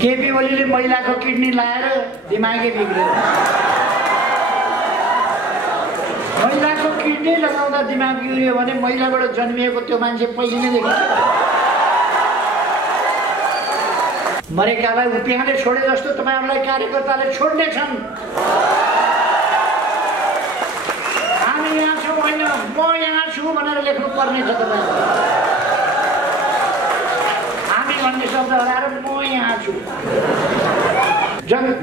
केपी ओलीले महिलाको किडनी लाएर दिमागै बिग्रियो। महिलाको किडनी लगाउँदा दिमाग बिग्रियो भने महिलाबाट जन्मिएको त्यो मान्छे पहिले नै देखिन्छ। मरेकालाई उपियाले छोडे जस्तो तपाईहरुलाई कार्यकर्ताले छोड्ने छन्। हामी यहाँ छौँ होइन, म यहाँ छु भनेर लेख्नु पर्ने छ तपाईहरु। हामी भन्ने शब्द हराएर म यहाँ छु।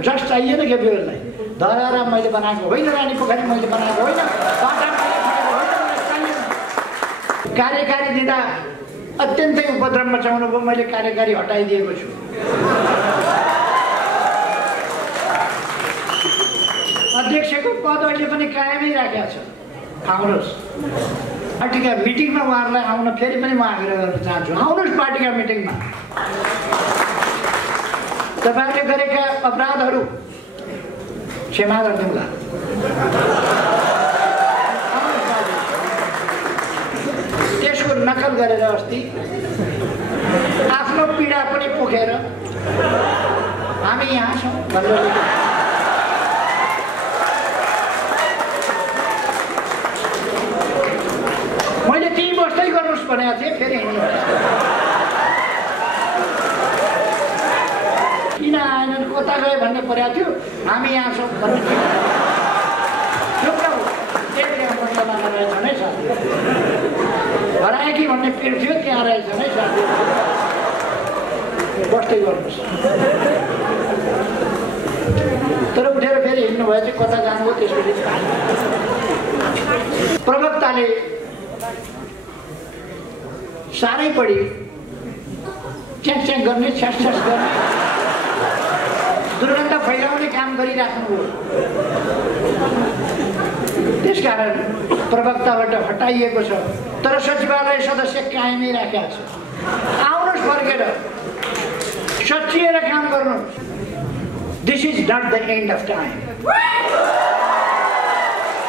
जस्ट चाहिएन के बेललाई धरारा मैले बनाएको होइन, रानी पोखरी मैले बनाएको होइन, बाटा मैले छोडेको होइन, कार्यकारी दिँदा अत्यन्तै उपद्रव मचाउनु भयो। मैले कार्यकारी हटाइदिएको छु। अध्यक्षको पद अहिले पनि कायमै राखेको छ। आउनुहोस् पार्टीका मिटिङमा उहाँहरूलाई आउन फेरि पनि म आग्रह गर्न चाहन्छु। आउनुहोस् पार्टीका मिटिङमा। तपाईहरुले गरेका अपराधहरू क्षमा गरिदिउँला। त्यसको नकल गरेर अस्ति आफ्नो पीडा पनि पोखेर हामी यहाँ छौँ भनेर मैले 3 वर्षै गर्नुहोस् भनेको थिएँ। फेरि किन आएनन्, कता गए भन्ने परेको थियो। हामी यहाँ छौँ भन्ने रहेछ नै साथी, हराए कि भन्ने पिर थियो, त्यहाँ रहेछ नै साथी। बस्दै गर्नुहोस्। तर उठेर फेरि हिँड्नु भयो चाहिँ कता जानुभयो त्यसपछि प्रवक्ताले साह्रै बढी च्याक च्याक गर्ने, छ्यास छ्यास गर्ने, दुर्गन्ध फैलाउने काम गरिराख्नुभयो। त्यसकारण प्रवक्ताबाट हटाइएको छ, तर सचिवालय सदस्य कायमै राखेको छ। आउनुहोस् फर्केर सचिएर काम गर्नुहोस्। This is not the end of time,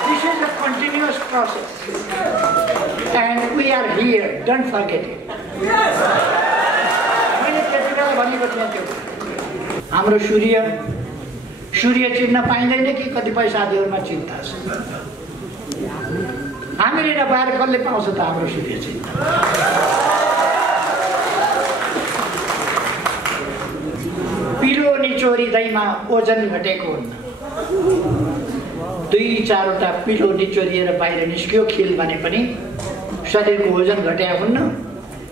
this is a continuous process and we are here, don't forget it. मैले त्यति बेला भनेको थिएँ त्यो हाम्रो सूर्य चिन्न पाइँदैन कि कतिपय साथीहरूमा चिन्ता छ। हामीले नपाएर कसले पाउँछ त हाम्रो सूर्य चिन्ह? पिलो निचोरिँदैमा ओजन घटेको हुन्न। 2-4वटा पिलो निचोरिएर बाहिर निस्क्यो खिल भने पनि शरीरको ओजन घटेको हुन्न,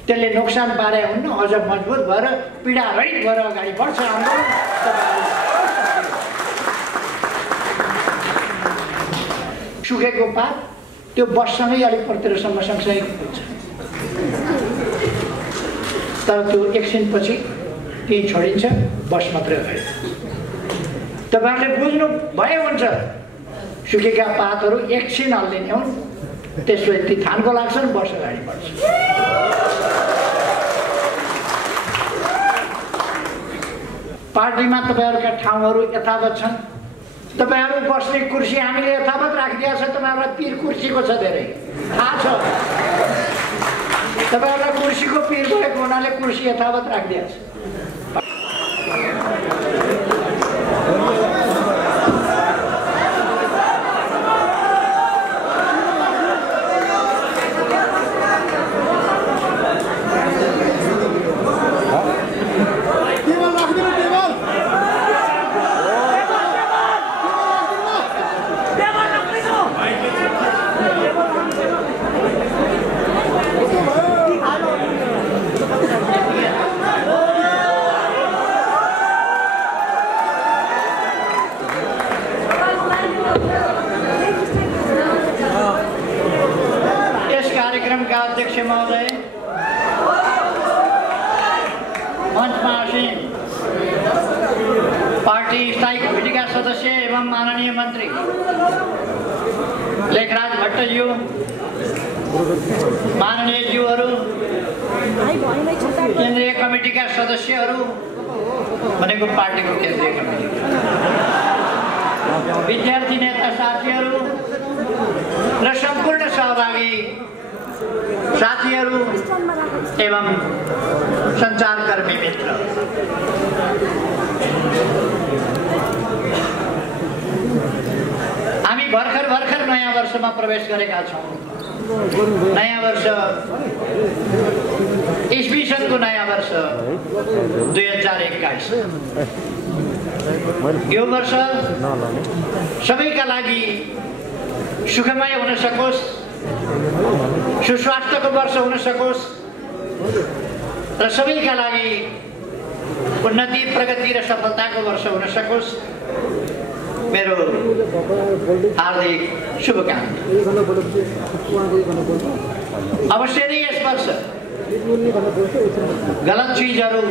त्यसले नोक्सान पारे हुन्न। अझ मजबुत भएर पीडा रहित भएर अगाडि बढ्छ आन्दोलन। सुकेको पात त्यो बससँगै अलिक परतिरसम्म सँगसँगै हुन्छ, तर त्यो एकछिनपछि त्यही छोडिन्छ, बस मात्रै अगाडि। तपाईँहरूले बुझ्नु भयो हुन्छ। सुकेका पातहरू एकछिन हल्लिने हुन्, त्यसपछि थानको लाग्छन्, बस अगाडि बढ्छ। पार्टीमा तपाईँहरूका ठाउँहरू यथावत छन्। तपाईहरु बस्ने कुर्सी हामीले यथावत राखिदिएको छ। तपाईहरुलाई पीर कुर्सीको छ, धेरै थाहा छ। तपाईहरुलाई कुर्सीको पीर भएको हुनाले कुर्सी यथावत राखिदिएको छ। अध्यक्ष महोदय, मञ्चमा आसीन पार्टी स्थायी कमिटीका सदस्य एवं माननीय मन्त्री लेखराज भट्टज्यू, माननीय ज्यूहरू, केन्द्रीय कमिटीका सदस्यहरू भनेको पार्टीको केन्द्रीय कमिटी, विद्यार्थी नेता साथीहरू र सम्पूर्ण सहभागी साथीहरू एवं संचारकर्मी मित्र, वर्षमा प्रवेश गरेका छौँ। नयाँ वर्ष ईस्वी सनको नयाँ वर्ष 2021। यो वर्ष सबैका लागि सुखमय हुन सकोस्, सुस्वास्थ्यको वर्ष हुन सकोस् र सबैका लागि उन्नति, प्रगति र सफलताको वर्ष हुन सकोस्। मेरो हार्दिक शुभकामना। अवश्य नै यस वर्ष गलत चिजहरू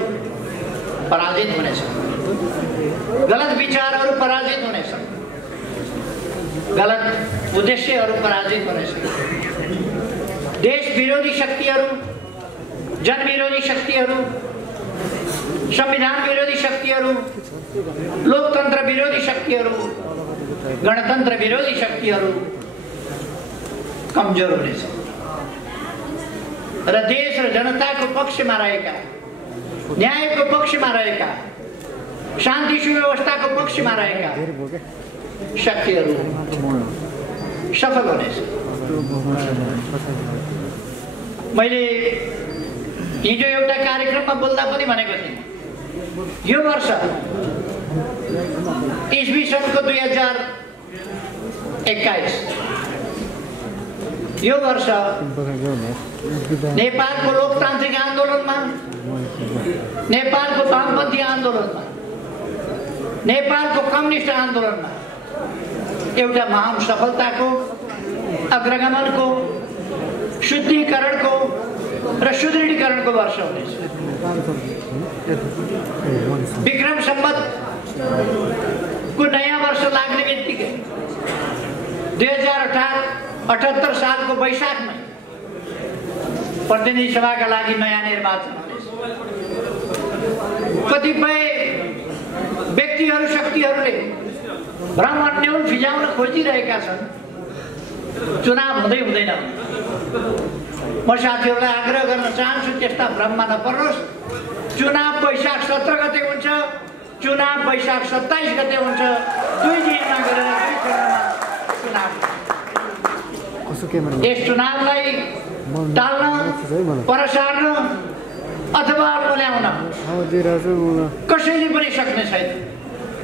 पराजित हुनेछन्, गलत विचारहरू पराजित हुनेछन्, गलत उद्देश्यहरू पराजित हुनेछन्। देश विरोधी शक्तिहरू, जनविरोधी शक्तिहरू, संविधान विरोधी शक्तिहरू, लोकतन्त्र विरोधी शक्तिहरू, गणतन्त्र विरोधी शक्तिहरू कमजोर हुनेछन् र देश र जनताको पक्षमा रहेका, न्यायको पक्षमा रहेका, शान्ति सुव्यवस्थाको पक्षमा रहेका शक्तिहरू सफल हुनेछन्। मैले हिजो एउटा कार्यक्रममा बोल्दा पनि भनेको थिएँ, यो वर्ष ईस्वी सनको 2021 यो वर्ष नेपालको लोकतान्त्रिक आन्दोलनमा, नेपालको वामपन्थी आन्दोलनमा, नेपालको कम्युनिस्ट आन्दोलनमा एउटा महान सफलताको, अग्रगमनको, शुद्धिकरणको र सुदृढीकरणको वर्ष हुनेछ। विक्रम सम्वतको नयाँ वर्ष लाग्ने बित्तिकै 2078 सालको वैशाखमा प्रतिनिधि सभाका लागि नयाँ निर्वाचन हुनेछ। कतिपय व्यक्तिहरू, शक्तिहरूले भ्रम अन्यल फिजाउन खोजिरहेका छन्, चुनाव हुँदै हुँदैन। म साथीहरूलाई आग्रह गर्न चाहन्छु त्यस्ता भ्रममा नपर्नुहोस्। चुनाव वैशाख 17 गते हुन्छ, चुनाव वैशाख 27 गते हुन्छ। 2 दिनमा गरेर 2 चरणमा चुनाव। यस चुनावलाई टाल्न, पर सार्न अथवा ल्याउन कसैले पनि सक्ने छैन।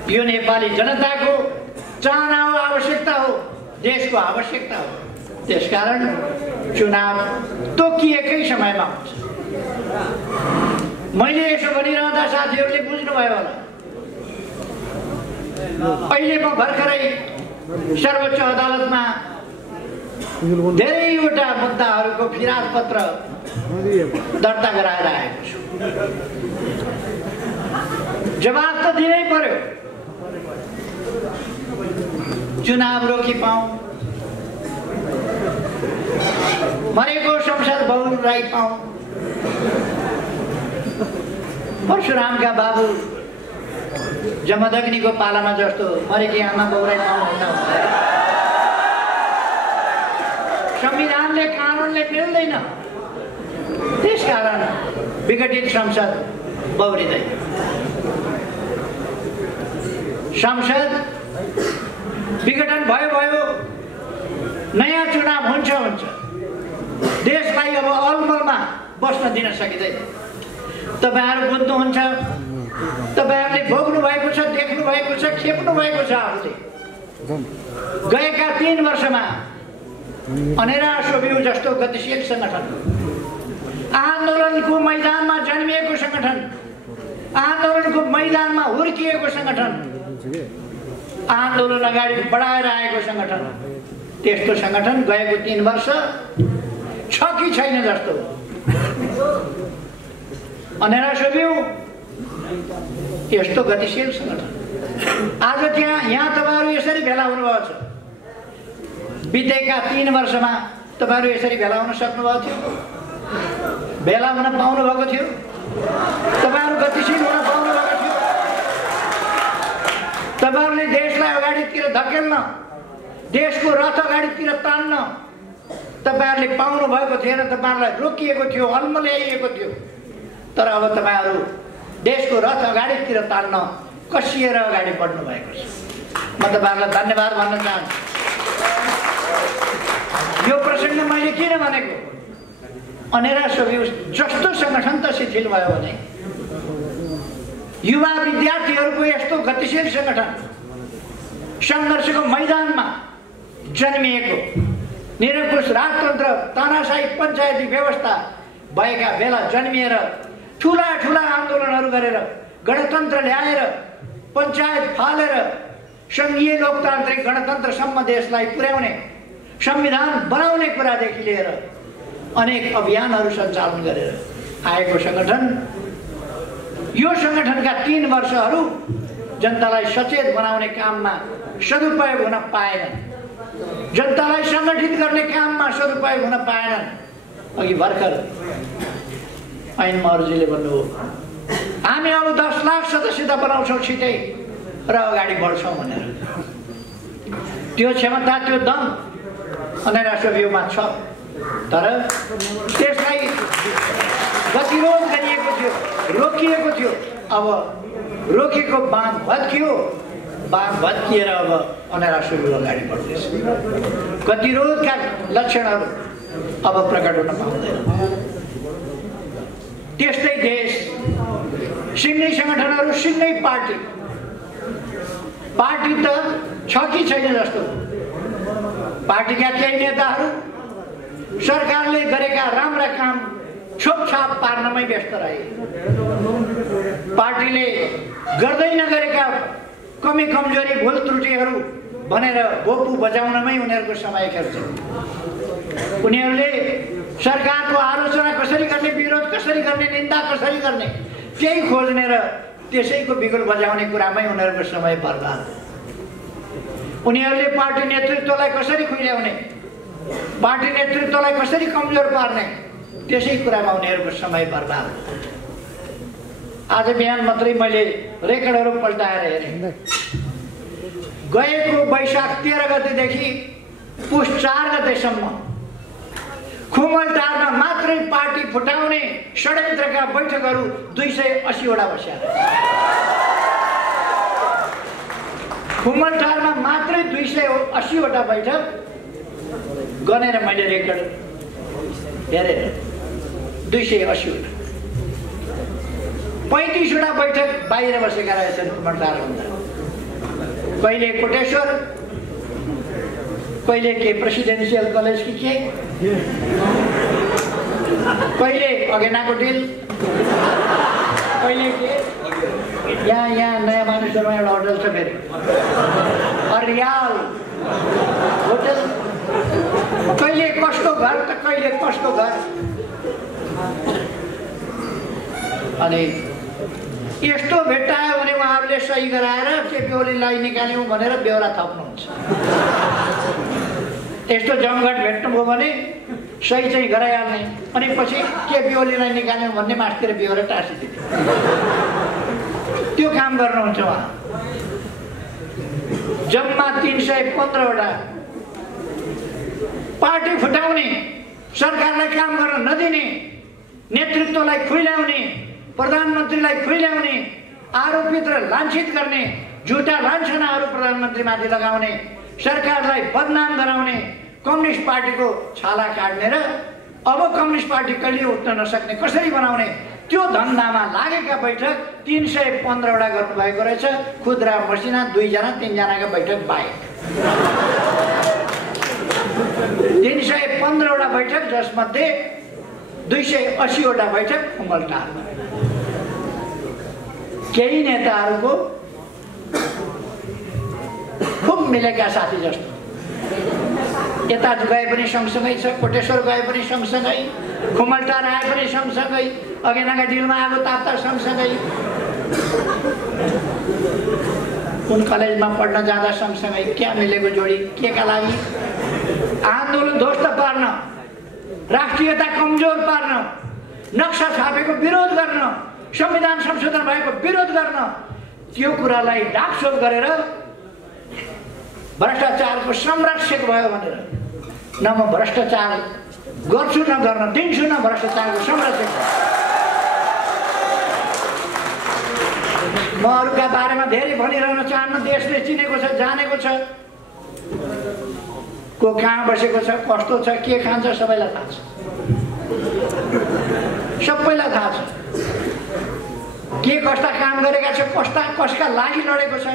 यो नेपाली जनताको चाहना हो, आवश्यकता हो, देशको आवश्यकता हो। त्यसकारण चुनाव तोकिएकै समयमा हुन्छ। मैले यसो भनिरहँदा साथीहरूले बुझ्नुभयो होला, अहिले म भर्खरै सर्वोच्च अदालतमा धेरैवटा मुद्दाहरूको फिराद पत्र दर्ता गराएर आएको छु। जवाब त दिनै पर्यो। चुनाव रोकी पाऊँ, मरेको संसद भवनलाई पाऊँ, परशुरामका बाबु जमदग्नीको पालामा जस्तो मरेकी आमा बाउलाई पाऊँ हुँदा संविधानले, कानुनले मिल्दैन। त्यसकारण विघटित संसद बौरिँदैन। संसद विघटन भयो, नयाँ चुनाव हुन्छ। देशलाई अब अलमलमा बस्न दिन सकिँदैन। तपाईहरु बुझ्नुहुन्छ, तपाईहरुले भोग्नु भएको छ, देख्नु भएको छ, खेप्नु भएको छ। आफूले गएका 3 वर्षमा अनेरा सोभियु जस्तो गतिशील संगठन, आन्दोलनको मैदानमा जन्मिएको संगठन, आन्दोलनको मैदानमा हुर्किएको संगठन, आन्दोलन अगाडि बढाएर आएको संगठन, त्यस्तो संगठन गएको 3 वर्ष छ कि छैन जस्तो। अनेरा सोभियु यस्तो गतिशील संगठन आज यहाँ तपाईहरु यसरी भेला हुनुभएको छ। बितेका 3 वर्षमा तपाईहरु यसरी भेला हुन सक्नुभएको थियो, भेला हुन पाउनु भएको थियो, तपाईहरु गतिशील हुन पाउनु भएको थियो, तपाईहरुले देशलाई अगाडितिर धकेल्न, देशको रथ अगाडितिर तान्न तपाईहरुले पाउनु भएको थिएन। तपाईहरुलाई रोकिएको थियो, अल्मल्याइएको थियो। तर अब तपाईहरु देशको रथ अगाडितिर तान्न कसिएर अगाडि बढ्नु भएको छ। म तपाईहरुलाई धन्यवाद भन्न चाहन्छु। यो प्रसङ्ग मैले किन भनेको, अनेरा सबै जस्तो सङ्गठन त शिथिल भयो भने युवा विद्यार्थीहरूको यस्तो गतिशील सङ्गठन सङ्घर्षको मैदानमा जन्मिएको निरङ्कुश राजतन्त्र तानाशाही पञ्चायती व्यवस्था भएका बेला जन्मिएर ठुला ठुला आन्दोलनहरू गरेर गणतन्त्र ल्याएर पञ्चायत फालेर सङ्घीय लोकतान्त्रिक गणतन्त्रसम्म देशलाई पुर्याउने संविधान बनाउने कुरादेखि लिएर अनेक अभियानहरू सञ्चालन गरेर आएको सङ्गठन। यो सङ्गठनका 3 वर्षहरू जनतालाई सचेत बनाउने काममा सदुपयोग हुन पाएनन्, जनतालाई सङ्गठित गर्ने काममा सदुपयोग हुन पाएनन्। अघि भर्खर ऐन महर्जीले भन्नुभयो हामी अब 10 लाख सदस्यता बनाउँछौँ छिटै र अगाडि बढ्छौँ भनेर। त्यो क्षमता त्यो दम अनेरा सभ्यमा छ, तर त्यसलाई गतिरोध गरिएको थियो, रोकिएको थियो। अब रोकेको बाँध भत्कियो, बाँध भत्किएर अब अनेरा सभ्य अगाडि बढ्दैछ। गतिरोधका लक्षणहरू अब प्रकट हुन पाउँदैन। त्यस्तै देश सिङ्गै सङ्गठनहरू सिङ्गै पार्टी त छ कि छैन जस्तो। पार्टीका केही नेताहरू सरकारले गरेका राम्रा काम छोपछाप पार्नमै व्यस्त रहे, पार्टीले गर्दै नगरेका कमी कमजोरी भुल त्रुटिहरू भनेर बोपु बजाउनमै उनीहरूको समय खेल्छ। उनीहरूले सरकारको आलोचना कसरी गर्ने, विरोध कसरी गर्ने, निन्दा कसरी गर्ने त्यही खोज्ने र त्यसैको बिगुल बजाउने कुरामै उनीहरूको समय बर्बाद। उनीहरूले पार्टी नेतृत्वलाई कसरी खुइल्याउने, पार्टी नेतृत्वलाई कसरी कमजोर पार्ने त्यसै कुरामा उनीहरूको समय बर्बाद। आज बिहान मात्रै मैले रेकर्डहरू पल्टाएर हेरेँ। गएको वैशाख 13 गतेदेखि पुष 4 गतेसम्म खुमलटारमा मात्रै पार्टी फुटाउने षड्यन्त्रका बैठकहरू 280 वटा बस्या। खुमलटारमा मात्रै 280 वटा बैठक गनेर मैले रेकर्ड हेरेर 280 वटा। 35 वटा बैठक बाहिर बसेका रहेछन् खुमलटारभन्दा। कहिले कोटेश्वर, कहिले के प्रेसिडेन्सियल कलेज कि के, कहिले अगेनाको डिल, कहिले के यहाँ नयाँ मानिसहरूमा एउटा होटल छ फेरि अर्याल होटल, कहिले कसको घर त कहिले कसको घर। अनि यस्तो भेट्टायो भने उहाँहरूले सही गराएर केपी ओलीलाई निकाल्यौँ भनेर बेहोरा थप्नुहुन्छ। यस्तो जमघट भेट्नुभयो भने सही चाहिँ गराइहाल्ने, अनि पछि केपी ओलीलाई निकाल्यौँ भन्ने मासतिर बेहोरा टाँसिदिने, त्यो काम गर्नुहुन्छ उहाँ। जम्मा 315 वटा पार्टी फुटाउने, सरकारलाई काम गर्न नदिने, नेतृत्वलाई खुइल्याउने, प्रधानमन्त्रीलाई खुइल्याउने, आरोपित र लाञ्छित गर्ने, झुटा लाञ्छनाहरू प्रधानमन्त्रीमाथि लगाउने, सरकारलाई बदनाम गराउने, कम्युनिस्ट पार्टीको छाला काट्ने र अब कम्युनिस्ट पार्टी कहिले उठ्न नसक्ने कसरी बनाउने, त्यो धन्दामा लागेका बैठक 315 वटा गर्नुभएको रहेछ। खुद्रा मसिना 2 जना 3 जनाका बैठक बाहेक 315 वटा बैठक, जसमध्ये 280 वटा बैठक खुमलटारमा। केही नेताहरूको खुब मिलेका साथी जस्तो, यता गए पनि सँगसँगै छ, कोटेश्वर गए पनि सँगसँगै, खुमलटार आए पनि सँगसँगै, अगेनाका डिलमा आगो ताप्दा सँगसँगै, कुन कलेजमा पढ्न जाँदा सँगसँगै। क्या मिलेको जोडी, के का लागि? आन्दोलन ध्वस्त पार्न, राष्ट्रियता कमजोर पार्न, नक्सा छापेको विरोध गर्न, संविधान संशोधन भएको विरोध गर्न, त्यो कुरालाई ढाकछोप गरेर भ्रष्टाचारको संरक्षक भयो भनेर न म भ्रष्टाचार गर्छु न गर्न दिन्छु, न भ्रष्टाचारको संरक्षक। म अरूका बारेमा धेरै भनिरहन चाहन्न, देशले चिनेको छ, जानेको छ। को कहाँ बसेको छ, कस्तो छ, के खान्छ सबैलाई थाहा छ। सबैलाई थाहा छ के कस्ता काम गरेका छ, कसका लागि लडेको छ,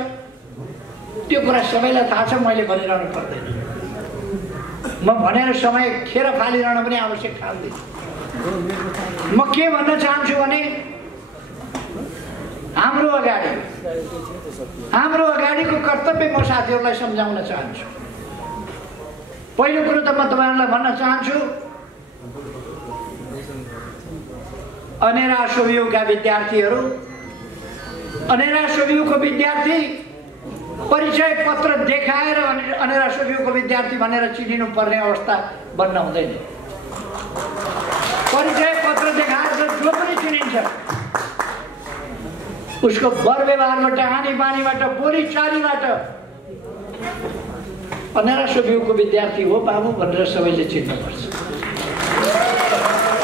त्यो कुरा सबैलाई थाहा छ। मैले भनिरहनु पर्दैन, म भनेर समय खेर फालिरहन पनि आवश्यक ठान्दिनँ। म के भन्न चाहन्छु भने हाम्रो अगाडिको कर्तव्य म साथीहरूलाई सम्झाउन चाहन्छु। पहिलो कुरो त म तपाईँहरूलाई भन्न चाहन्छु, अनेरा सोभियूका विद्यार्थीहरू, अनेरा सोभियूको विद्यार्थी परिचय पत्र देखाएर अनेरा सोभियूको विद्यार्थी भनेर चिनिनु पर्ने अवस्था बन्न हुँदैन। परिचय पत्र देखाएर जो पनि चिनिन्छ उसको वर व्यवहारबाट, हानी बानीबाट, बोलीचालीबाट अनेरा सोभियूको विद्यार्थी हो बाबु भनेर सबैले चिन्नुपर्छ।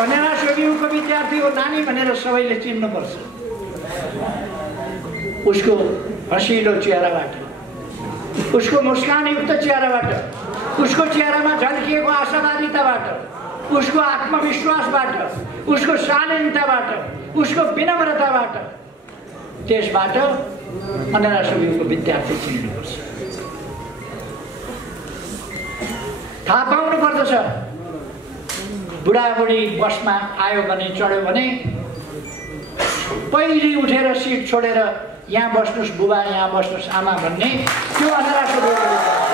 अनेरा सोभियूको विद्यार्थी हो नानी भनेर सबैले चिन्नुपर्छ। उसको हँसिलो चेहराबाट, उसको मुस्कानयुक्त चेहराबाट, उसको चेहरामा झल्किएको आशावादिताबाट, उसको आत्मविश्वासबाट, उसको शालीनताबाट, उसको विनम्रताबाट, त्यसबाट अनेरा सोभियूको विद्यार्थी चिन्नुपर्छ। थाहा पाउनु पर्दछ बुढाबुढी बसमा आयो भने, चढ्यो भने पहिले उठेर सिट छोडेर यहाँ बस्नुहोस् बुबा, यहाँ बस्नुहोस् आमा भन्ने त्यो अनेरा सोभियूको विद्यार्थी।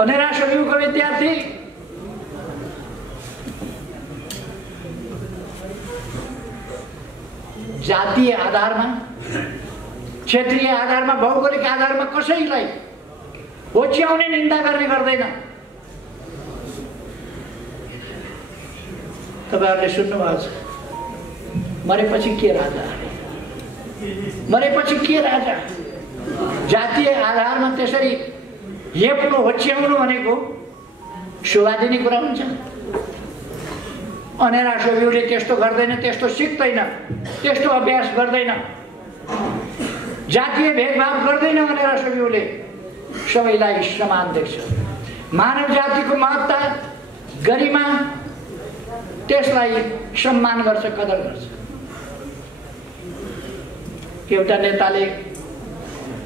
अनेरा सोभियूको विद्यार्थी जातीय आधारमा, क्षेत्रीय आधारमा, भौगोलिक आधारमा कसैलाई होच्याउने निन्दा गर्ने गर्दैन। तपाईहरुले सुन्नुभएको छ, मरेपछि के राजा, मरेपछि के राजा। जातीय आधारमा त्यसरी हेप्नु होच्याउनु भनेको शोभा दिने कुरा हुन्छ। अनेरा सोभियूले त्यस्तो गर्दैन, त्यस्तो सिक्दैन, त्यस्तो अभ्यास गर्दैन, जातीय भेदभाव गर्दैन। अनेरा सोभियूले सबैलाई समान देख्छ। मानव जातिको महत्ता, गरिमा, त्यसलाई सम्मान गर्छ, कदर गर्छ। एउटा नेताले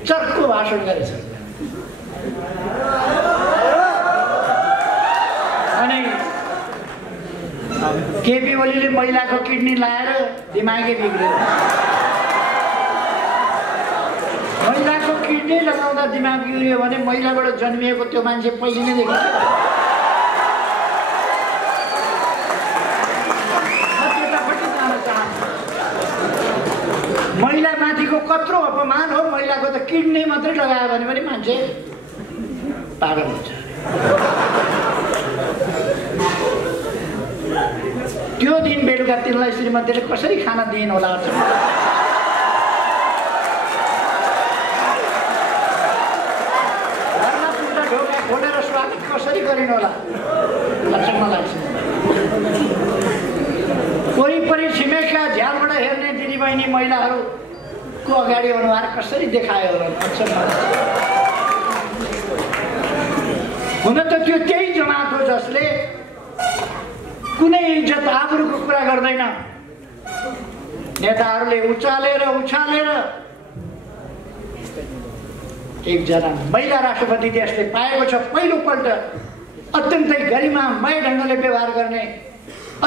चर्को भाषण गरेछ अनि केपी ओलीले महिलाको किडनी लाएर दिमागै बिग्रियो। महिलाको किडनी लगाउँदा दिमाग बिग्रियो भने महिलाबाट जन्मिएको त्यो मान्छे पहिले नै देखिन्छ। महिला माथिको कत्रो अपमान हो। महिलाको त किडनी मात्रै लगायो भने पनि मान्छे पागल हुन्छ। त्यो दिन बेलुका तिनलाई श्रीमतीले कसरी खाना दिइन होला, घरमा पुग्दा ढोका खोलेर स्वागत कसरी गरिन होला, अचम्म लाग्छ। वरिपरि छिमेकका झ्यालबाट हेर्ने दिदीबहिनी महिलाहरूको अगाडि अनुहार कसरी देखायो होला, अचम्म लाग्छ। हुन त त्यो त्यही जमात हो जसले कुनै इज्जत आबरुको कुरा गर्दैन। नेताहरूले उचालेर एकजना महिला राष्ट्रपति देशले पाएको छ। पहिलोपल्ट अत्यन्तै गरिमामय ढङ्गले व्यवहार गर्ने,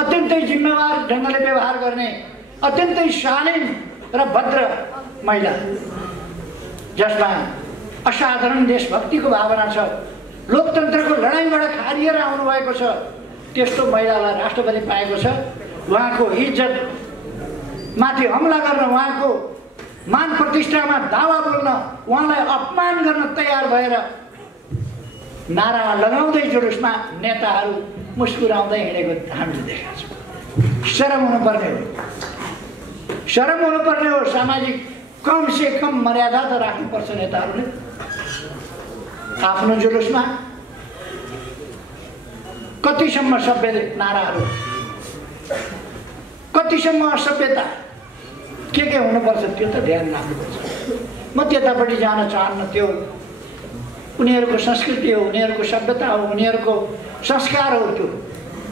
अत्यन्तै जिम्मेवार ढङ्गले व्यवहार गर्ने, अत्यन्तै शालीन र भद्र महिला, जसमा असाधारण देशभक्तिको भावना छ, लोकतन्त्रको लडाइँबाट खारिएर आउनुभएको छ, त्यस्तो महिलालाई राष्ट्रपति पाएको छ। उहाँको इज्जत माथि हमला गर्न, उहाँको मान प्रतिष्ठामा दावा बोल्न, उहाँलाई अपमान गर्न तयार भएर नारा लगाउँदै जुलुसमा नेताहरू मुस्कुराउँदै हिँडेको हामीले देखेका छौँ। शरम हुनुपर्ने हो, शरम हुनुपर्ने हो। सामाजिक कम से कम मर्यादा त राख्नुपर्छ नेताहरूले। आफ्नो जुलुसमा कतिसम्म सभ्य नाराहरू, कतिसम्म असभ्यता के हुनुपर्छ त्यो त ध्यान राख्नुपर्छ। म त्यतापट्टि जान चाहन्न। त्यो उनीहरूको संस्कृति हो, उनीहरूको सभ्यता हो, उनीहरूको संस्कार हो, त्यो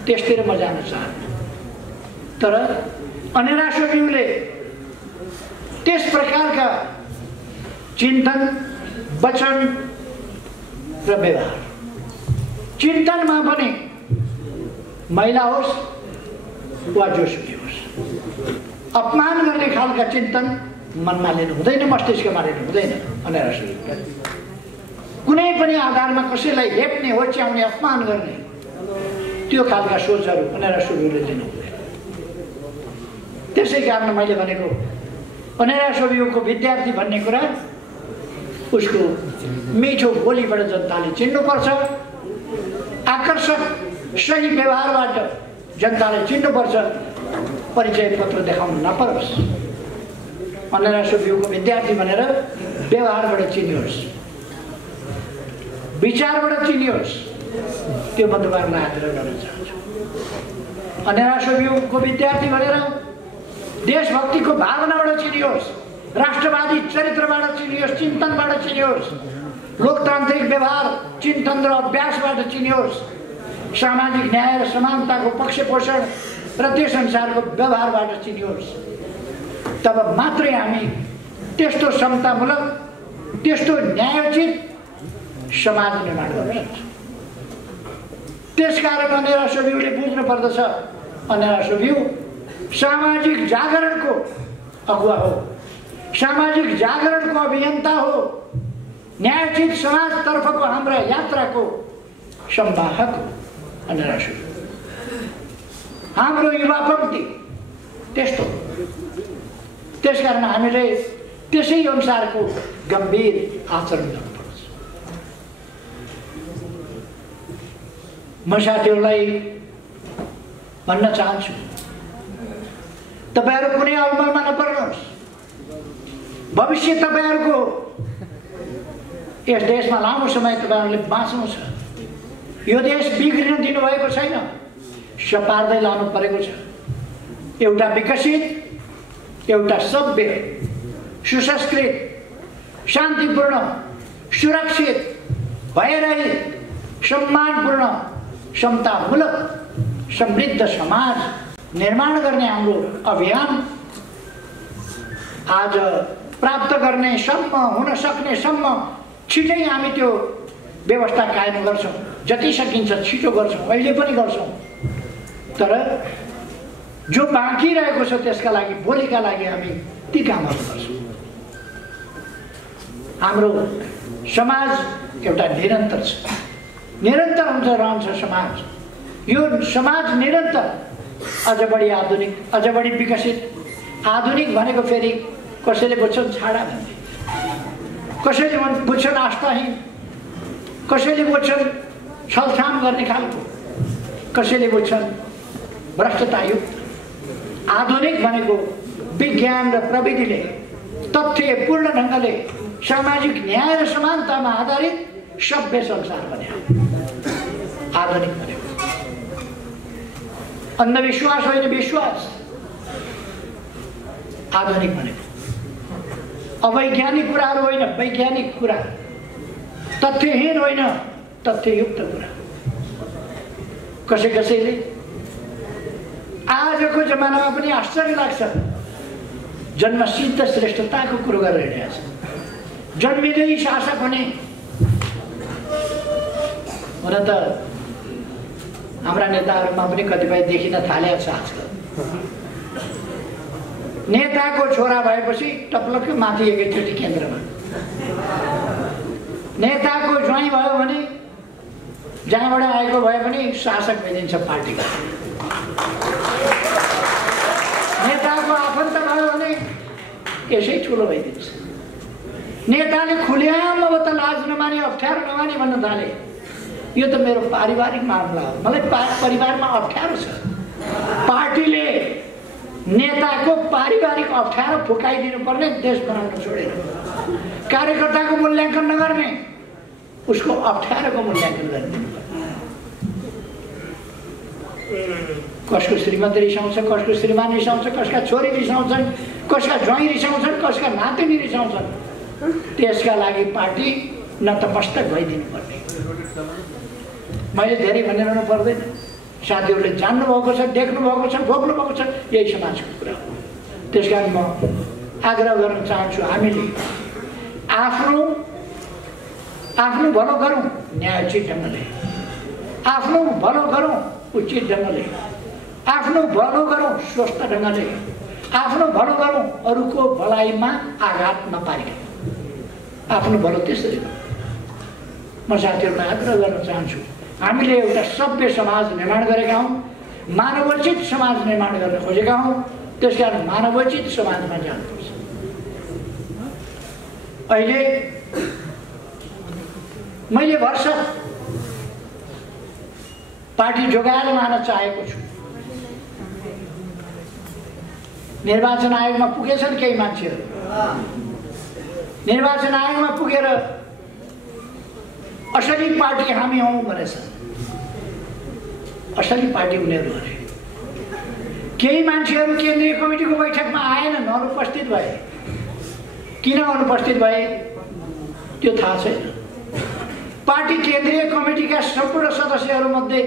त्यसतिर म जान चाहन्न। तर अनेरा सोभियुले त्यस प्रकारका चिन्तन, वचन र व्यवहार, चिन्तनमा पनि महिला होस् वा जोसुकै होस्, अपमान गर्ने खालका चिन्तन मनमा लिनु हुँदैन, मस्तिष्कमा लिनु हुँदैन। अनेरा सोभियुले कुनै पनि आधारमा कसैलाई हेप्ने, होच्याउने, अपमान गर्ने त्यो खालका सोचहरू अनेरा सोभियुले लिनु हुँदैन। त्यसै कारण मैले भनेको अनेरा सोभियुको विद्यार्थी भन्ने कुरा उसको मिठो बोलीबाट जनताले चिन्नुपर्छ, आकर्षक सही व्यवहारबाट जनताले चिन्नुपर्छ, परिचय पत्र देखाउनु नपरोस्। अनेरा सोभियुको विद्यार्थी भनेर व्यवहारबाट चिनियोस्, विचारबाट चिनियोस्, त्यो म तपाईँहरूलाई आग्रह गर्न चाहन्छु। अनेरा सोभियुको विद्यार्थी भनेर देशभक्तिको भावनाबाट चिनियोस्, राष्ट्रवादी चरित्रबाट चिनियोस्, चिन्तनबाट चिनियोस्, लोकतान्त्रिक व्यवहार चिन्तन र अभ्यासबाट चिनियोस्, सामाजिक न्याय र समानताको पक्ष पोषण र त्यस अनुसारको व्यवहारबाट चिनियोस्। तब मात्रै हामी त्यस्तो समतामूलक, त्यस्तो न्यायोचित समाज निर्माण गर्न सक्छौँ। त्यसकारण अनेरा सोभियुले बुझ्नु पर्दछ, अनेरा सोभियु सामाजिक जागरणको अगुवा हो, सामाजिक जागरणको अभियन्ता हो, न्यायोचित समाजतर्फको हाम्रा यात्राको संवाहक हो अनेरा सोभियु। हाम्रो युवा पङ्क्ति त्यस्तो, त्यसकारण हामीले त्यसै अनुसारको गम्भीर आचरण गर्नुपर्छ। म साथीहरूलाई भन्न चाहन्छु, तपाईहरु कुनै अलमलमा नपर्नुहोस्। भविष्य तपाईहरुको यस देशमा लामो समय तपाईहरुले बाँच्नु छ। यो देश बिग्रिन दिनुभएको छैन, सपार्दै लानु परेको छ। एउटा विकसित, एउटा सभ्य, सुसंस्कृत, शान्तिपूर्ण, सुरक्षित, भयरहित, सम्मानपूर्ण, समतामूलक, समृद्ध समाज निर्माण गर्ने हाम्रो अभियान आज प्राप्त गर्ने सम्म, हुन सक्ने सम्म छिटै हामी त्यो व्यवस्था कायम गर्छौं। जति सकिन्छ छिटो गर्छौं, अहिले पनि गर्छौं। तर जो बाँकी रहेको छ त्यसका लागि, भोलिका लागि हामी ती कामहरू गर्छौं। हाम्रो समाज एउटा निरन्तर छ, निरन्तर हुन्छ, रहन्छ समाज। यो समाज निरन्तर अझ बढी आधुनिक, अझ बढी विकसित। आधुनिक भनेको फेरि कसैले बुझ्छन् छाडा भन्ने, कसैले बुझ्छन् आस्थाहीन, कसैले बुझ्छन् छलछाम गर्ने खालको, कसैले बुझ्छन् भ्रष्टतायुक्त। आधुनिक भनेको विज्ञान र प्रविधिले तथ्यपूर्ण ढङ्गले सामाजिक न्याय र समानतामा आधारित सभ्य संसार बन्यो आधुनिक भनेको। अन्धविश्वास होइन, विश्वास आधुनिक भनेको। अवैज्ञानिक कुराहरू होइन, वैज्ञानिक कुरा। तथ्यहीन होइन, तथ्ययुक्त कुरा। कसैले आजको जमानामा पनि आश्चर्य लाग्छ, जन्मसिद्ध श्रेष्ठताको कुरो गरेर हिँडेको छ। जन्मिँदै शासक हुने, हुन त हाम्रा नेताहरूमा पनि कतिपय देखिन थालेको छ आजकल। नेताको छोरा भएपछि टप्लक्क माथि एकैचोटि केन्द्रमा, नेताको ज्वाइँ भयो भने जहाँबाट आएको भए पनि शासक भइदिन्छ पार्टीको। नेताको आफन्त भयो भने यसै ठुलो भइदिन्छ। नेताले खुलेआम अब त लाज नमाने, अप्ठ्यारो नमाने भन्न थाले, यो त मेरो पारिवारिक मामला हो, मलाई परिवारमा अप्ठ्यारो छ। पार्टीले नेताको पारिवारिक अप्ठ्यारो फुकाइदिनु पर्ने, देश बनाउन छोडेर कार्यकर्ताको मूल्याङ्कन नगर्ने, उसको अप्ठ्यारोको मूल्याङ्कन गर्ने। कसको श्रीमती रिसाउँछ, कसको श्रीमान रिसाउँछ, कसका छोरी रिसाउँछन्, कसका ज्वाइँ रिसाउँछन्, कसका नातिनी रिसाउँछन्। त्यसका लागि पार्टी नतमस्तक भइदिनु पर्ने। मैले धेरै भनिरहनु पर्दैन, साथीहरूले जान्नुभएको छ, देख्नुभएको छ, भोग्नुभएको छ, यही समाजको कुरा हो। त्यस कारण म आग्रह गर्न चाहन्छु, हामीले आफ्नो भलो गरौँ न्यायोचित ढङ्गले, आफ्नो भलो गरौँ उचित ढङ्गले, आफ्नो भलो गरौँ स्वस्थ ढङ्गले, आफ्नो भलो गरौँ अरूको भलाइमा आघात नपारिकन, आफ्नो भलो त्यसरी गरौँ। म साथीहरूलाई आग्रह गर्न चाहन्छु, हामीले एउटा सभ्य समाज निर्माण गरेका हौँ, मानवोचित समाज निर्माण गर्न खोजेका हौँ। त्यसकारण मानवोचित समाजमा जानुपर्छ। अहिले मैले भरसक पार्टी जोगाएर लान चाहेको छु। निर्वाचन आयोगमा पुगेछन् केही मान्छेहरू, निर्वाचन आयोगमा पुगेर असली पार्टी हामी हौँ भनेछन्। असली पार्टी उनीहरू अरे। केही मान्छेहरू केन्द्रीय कमिटीको बैठकमा आएनन्, अनुपस्थित भए। किन अनुपस्थित भए त्यो थाहा छैन। पार्टी केन्द्रीय कमिटीका सम्पूर्ण सदस्यहरूमध्ये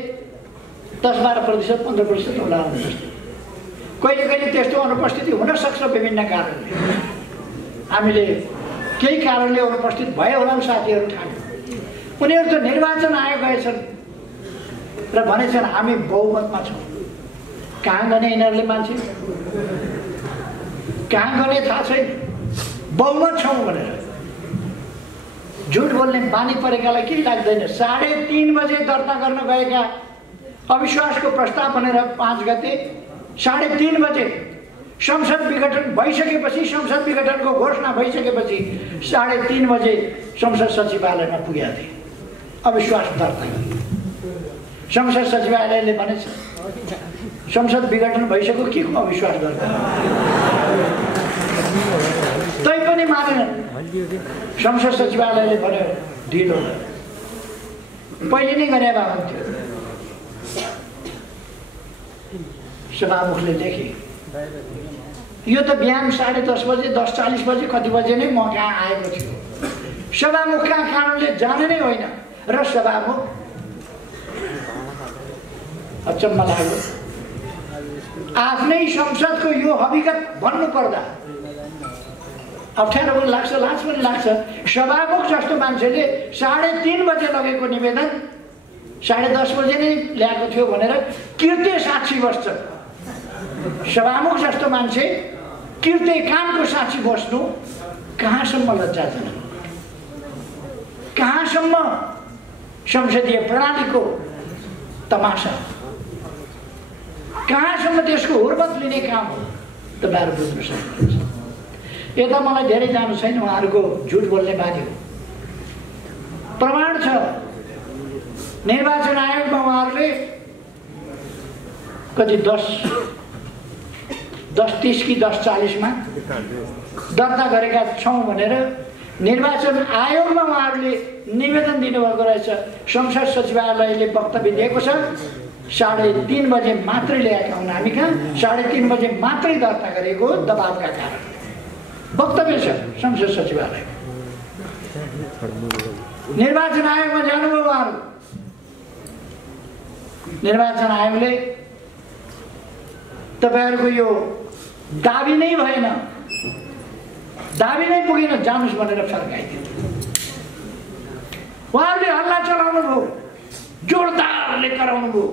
10-12%, 15% होला अनुपस्थित। कहिले कहिले त्यस्तो अनुपस्थिति हुन सक्छ विभिन्न कारणले। हामीले केही कारणले अनुपस्थित भए होला साथीहरू ठान्यौँ। उनीहरू त निर्वाचन आयोग गएछन् र भनेछन् हामी बहुमतमा छौँ। कहाँ गने यिनीहरूले मान्छे, कहाँ गने थाहा छैन, बहुमत छौँ भनेर। झुट बोल्ने बानी परेकालाई केही लाग्दैन। 3:30 बजे दर्ता गर्न गएका अविश्वासको प्रस्ताव भनेर 5 गते 3:30 बजे संसद विघटन भइसकेपछि, संसद विघटनको घोषणा भइसकेपछि 3:30 बजे संसद सचिवालयमा पुगेका थिए अविश्वास दर्ता गर्न। संसद सचिवालयले भनेछ संसद विघटन भइसक्यो, के को अविश्वास दर्ता? तैपनि मानेनन्। संसद सचिवालयले भन्यो ढिलो, पहिले नै गरे भए हुन्थ्यो। सभामुखले लेखे यो त बिहान 10:30 बजे 10:40 बजे कति बजे नै म कहाँ आएको थियो। सभामुखका कारणले जाने नै होइन र सभामुख अचम्म लाग्यो। आफ्नै संसदको यो हकीकत भन्नु पर्दा अप्ठ्यारो पनि लाग्छ, लाज पनि लाग्छ। सभामुख जस्तो मान्छेले 3:30 बजे लगेको निवेदन 10:30 बजे नै ल्याएको थियो भनेर कृत्य साक्षी बस्छ। सभामुख जस्तो मान्छे कृत्य कामको साक्षी बस्नु कहाँसम्म लज्जाजनक, कहाँसम्म संसदीय प्रणालीको तमासा, कहाँसम्म त्यसको हुर्बत लिने काम हो, तपाईँहरू बुझ्नु सक्नुहुन्छ। यता मलाई धेरै जानु छैन, उहाँहरूको झुट बोल्ने बानी हो। प्रमाण छ निर्वाचन आयोगमा उहाँहरूले कति 10:30 कि 10:40 दर्ता गरेका छौँ भनेर निर्वाचन आयोगमा उहाँहरूले निवेदन दिनुभएको रहेछ। संसद सचिवालयले वक्तव्य दिएको छ 3:30 बजे मात्रै ल्याएका हुन् हामी कहाँ, 3:30 बजे मात्रै दर्ता गरेको दबावका कारण वक्तव्य छ संसद सचिवालय। निर्वाचन आयोगमा जानुभयो उहाँहरू। निर्वाचन आयोगले तपाईँहरूको यो दाबी नै भएन, दाबी नै पुगेन, जानुस् भनेर फर्काइदियो। उहाँहरूले हल्ला चलाउनु भयो, जोरदारले कराउनु भयो,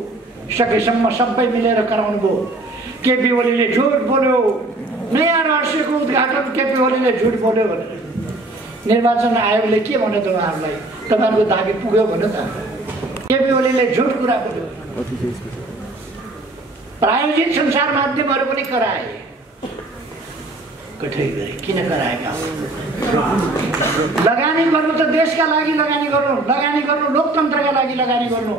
सकेसम्म सबै मिलेर कराउनु भयो। केपी ओलीले झुट बोल्यो, नयाँ रहस्यको उद्घाटन केपी ओलीले झुट बोल्यो भनेर। निर्वाचन आयोगले के भन्यो त उहाँहरूलाई, तपाईँहरूको दाबी पुग्यो भन्यो त। केपी ओलीले झुट कुरा बोल्यो। प्रायोजित सञ्चार माध्यमहरू पनि कराए। कठै गरे, किन कराएका? लगानी गर्नु त देशका लागि लगानी गर्नु, लगानी गर्नु लोकतन्त्रका लागि लगानी गर्नु,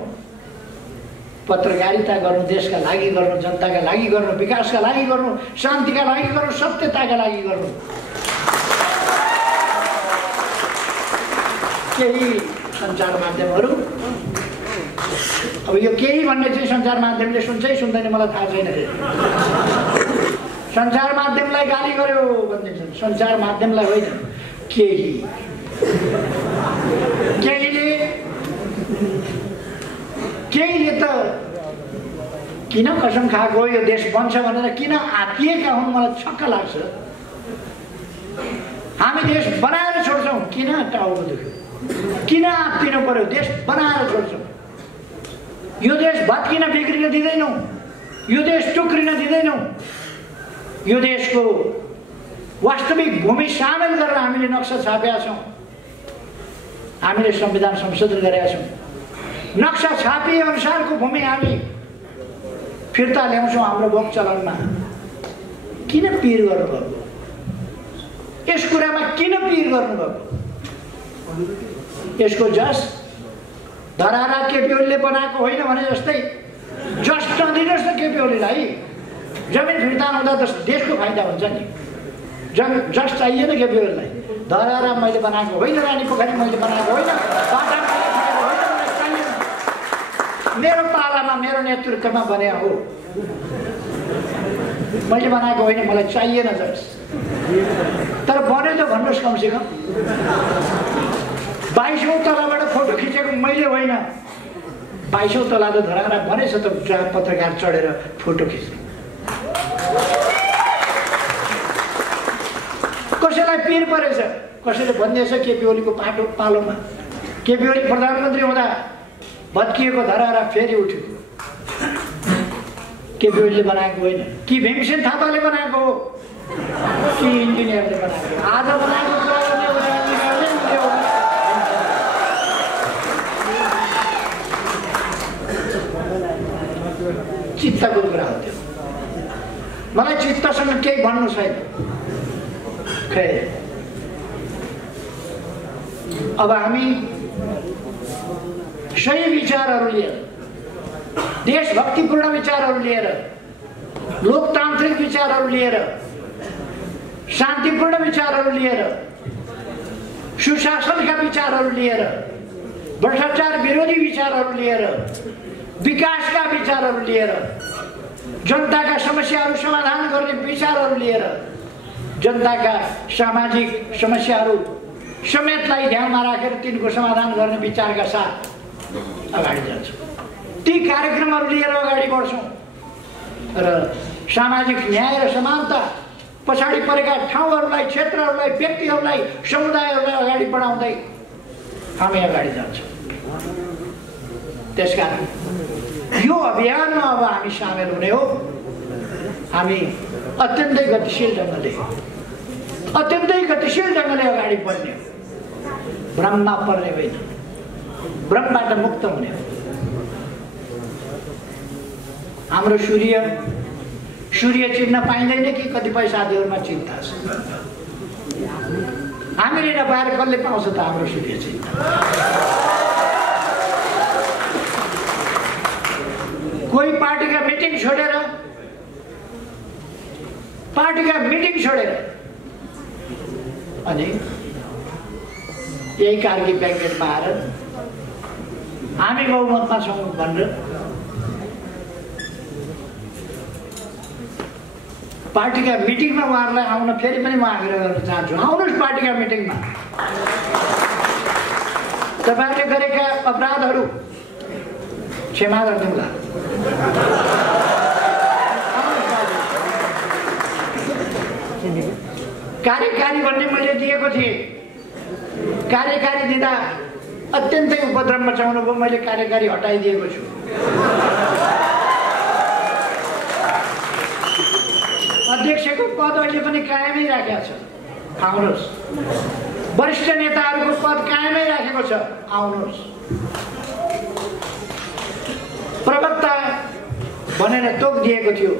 पत्रकारिता गर्नु देशका लागि गर्नु, जनताका लागि गर्नु, विकासका लागि गर्नु, शान्तिका लागि गर्नु, सत्यताका लागि गर्नु। केही सञ्चार माध्यमहरू, अब यो केही भन्ने चाहिँ सञ्चार माध्यमले सुन्छै सुन्दैन मलाई थाहा छैन। सञ्चार माध्यमलाई गाली गर्यो भनिदिन्छन्, सञ्चार माध्यमलाई होइन। केहीले त किन कसम खाएको यो देश बन्छ भनेर किन आत्तिएका हुन् मलाई छक्क लाग्छ। हामी देश बनाएर छोड्छौँ, किन टाउको दुख्यो, किन आत्तिनु पर्यो, देश बनाएर छोड्छौँ। यो देश भत्किन बिग्रिन दिँदैनौँ, यो देश टुक्रिन दिँदैनौँ। यो देशको वास्तविक भूमि सामेल गरेर हामीले नक्सा छापेका छौँ, हामीले संविधान संशोधन गरेका छौँ। नक्सा छापिए अनुसारको भूमि हामी फिर्ता ल्याउँछौँ हाम्रो भोग चलनमा। किन पिर गर्नुभएको, यस कुरामा किन पिर गर्नुभएको? यसको जस धरारा केपी ओलीले बनाएको होइन भने जस्तै जस नदिनुहोस् न केपी ओलीलाई। जमिन फिर्ता हुँदा त देशको फाइदा हुन्छ नि। जस चाहिएन केपी ओलीलाई। धरारा मैले बनाएको होइन, रानी पोखरी मैले बनाएको होइन, मेरो पालामा मेरो नेतृत्वमा बने हो, मैले बनाएको होइन, मलाई चाहिएन जस। तर बन्यो त भन्नुहोस् कमसेकम। 22औं तलाबाट फोटो खिचेको मैले होइन, 22औं तला त धरारा बनेछ त पत्रकार चढेर फोटो खिच्ने। कसैलाई पिर परेछ, कसैले भनिदिएछ केपी ओलीको पालोमा केपी ओली प्रधानमन्त्री हुँदा भत्किएको धरारा फेरि उठ्यो। केपी ओलीले बनाएको होइन कि भीमसेन थापाले बनाएको हो कि इन्जिनियरले बनाएको? आज बनाएको कुरा गर्ने चित्तको कुरा हो त्यो। मलाई चित्तसँग केही भन्नु छैन। खै अब हामी सही विचारहरू लिएर, देशभक्तिपूर्ण विचारहरू लिएर, लोकतान्त्रिक विचारहरू लिएर, शान्तिपूर्ण विचारहरू लिएर, सुशासनका विचारहरू लिएर, भ्रष्टाचार विरोधी विचारहरू लिएर, विकासका विचारहरू लिएर, जनताका समस्याहरू समाधान गर्ने विचारहरू लिएर, जनताका सामाजिक समस्याहरू समेतलाई ध्यानमा राखेर तिनको समाधान गर्ने विचारका साथ अगाडि जान्छौँ। ती कार्यक्रमहरू लिएर अगाडि बढ्छौँ र सामाजिक न्याय र समानता पछाडि परेका ठाउँहरूलाई, क्षेत्रहरूलाई, व्यक्तिहरूलाई, समुदायहरूलाई अगाडि बढाउँदै हामी अगाडि जान्छौँ। त्यसकारण यो अभियानमा अब हामी सामेल हुने हो। हामी अत्यन्तै गतिशील ढङ्गले अगाडि बढ्ने हो। भ्रममा पर्ने होइन, भ्रमबाट मुक्त हुने हो। हाम्रो सूर्य चिन्न पाइँदैन कि कतिपय साथीहरूमा चिन्ता छ। हामीले नपाएर कसले पाउँछ त हाम्रो सूर्य चिन्ह? कोही पार्टीका मिटिङ छोडेर अनि यही कार्की ब्याङ्केटमा आएर हामी बहुमतमा छौँ भनेर पार्टीका मिटिङमा उहाँहरूलाई आउन फेरि पनि म आग्रह गर्न चाहन्छु। आउनुहोस् पार्टीका मिटिङमा। तपाईँहरूले गरेका अपराधहरू क्षमा गरिदिउँला। कार्यकारी भन्ने मैले दिएको थिएँ। कार्यकारी दिँदा अत्यन्तै उपद्रव मचाउनु भयो, मैले कार्यकारी हटाइदिएको छु। अध्यक्षको पद अहिले पनि कायमै राखेको छ, आउनुहोस्। वरिष्ठ नेताहरूको पद कायमै राखेको छ, आउनुहोस्। प्रवक्ता भनेर तोक दिएको थियो,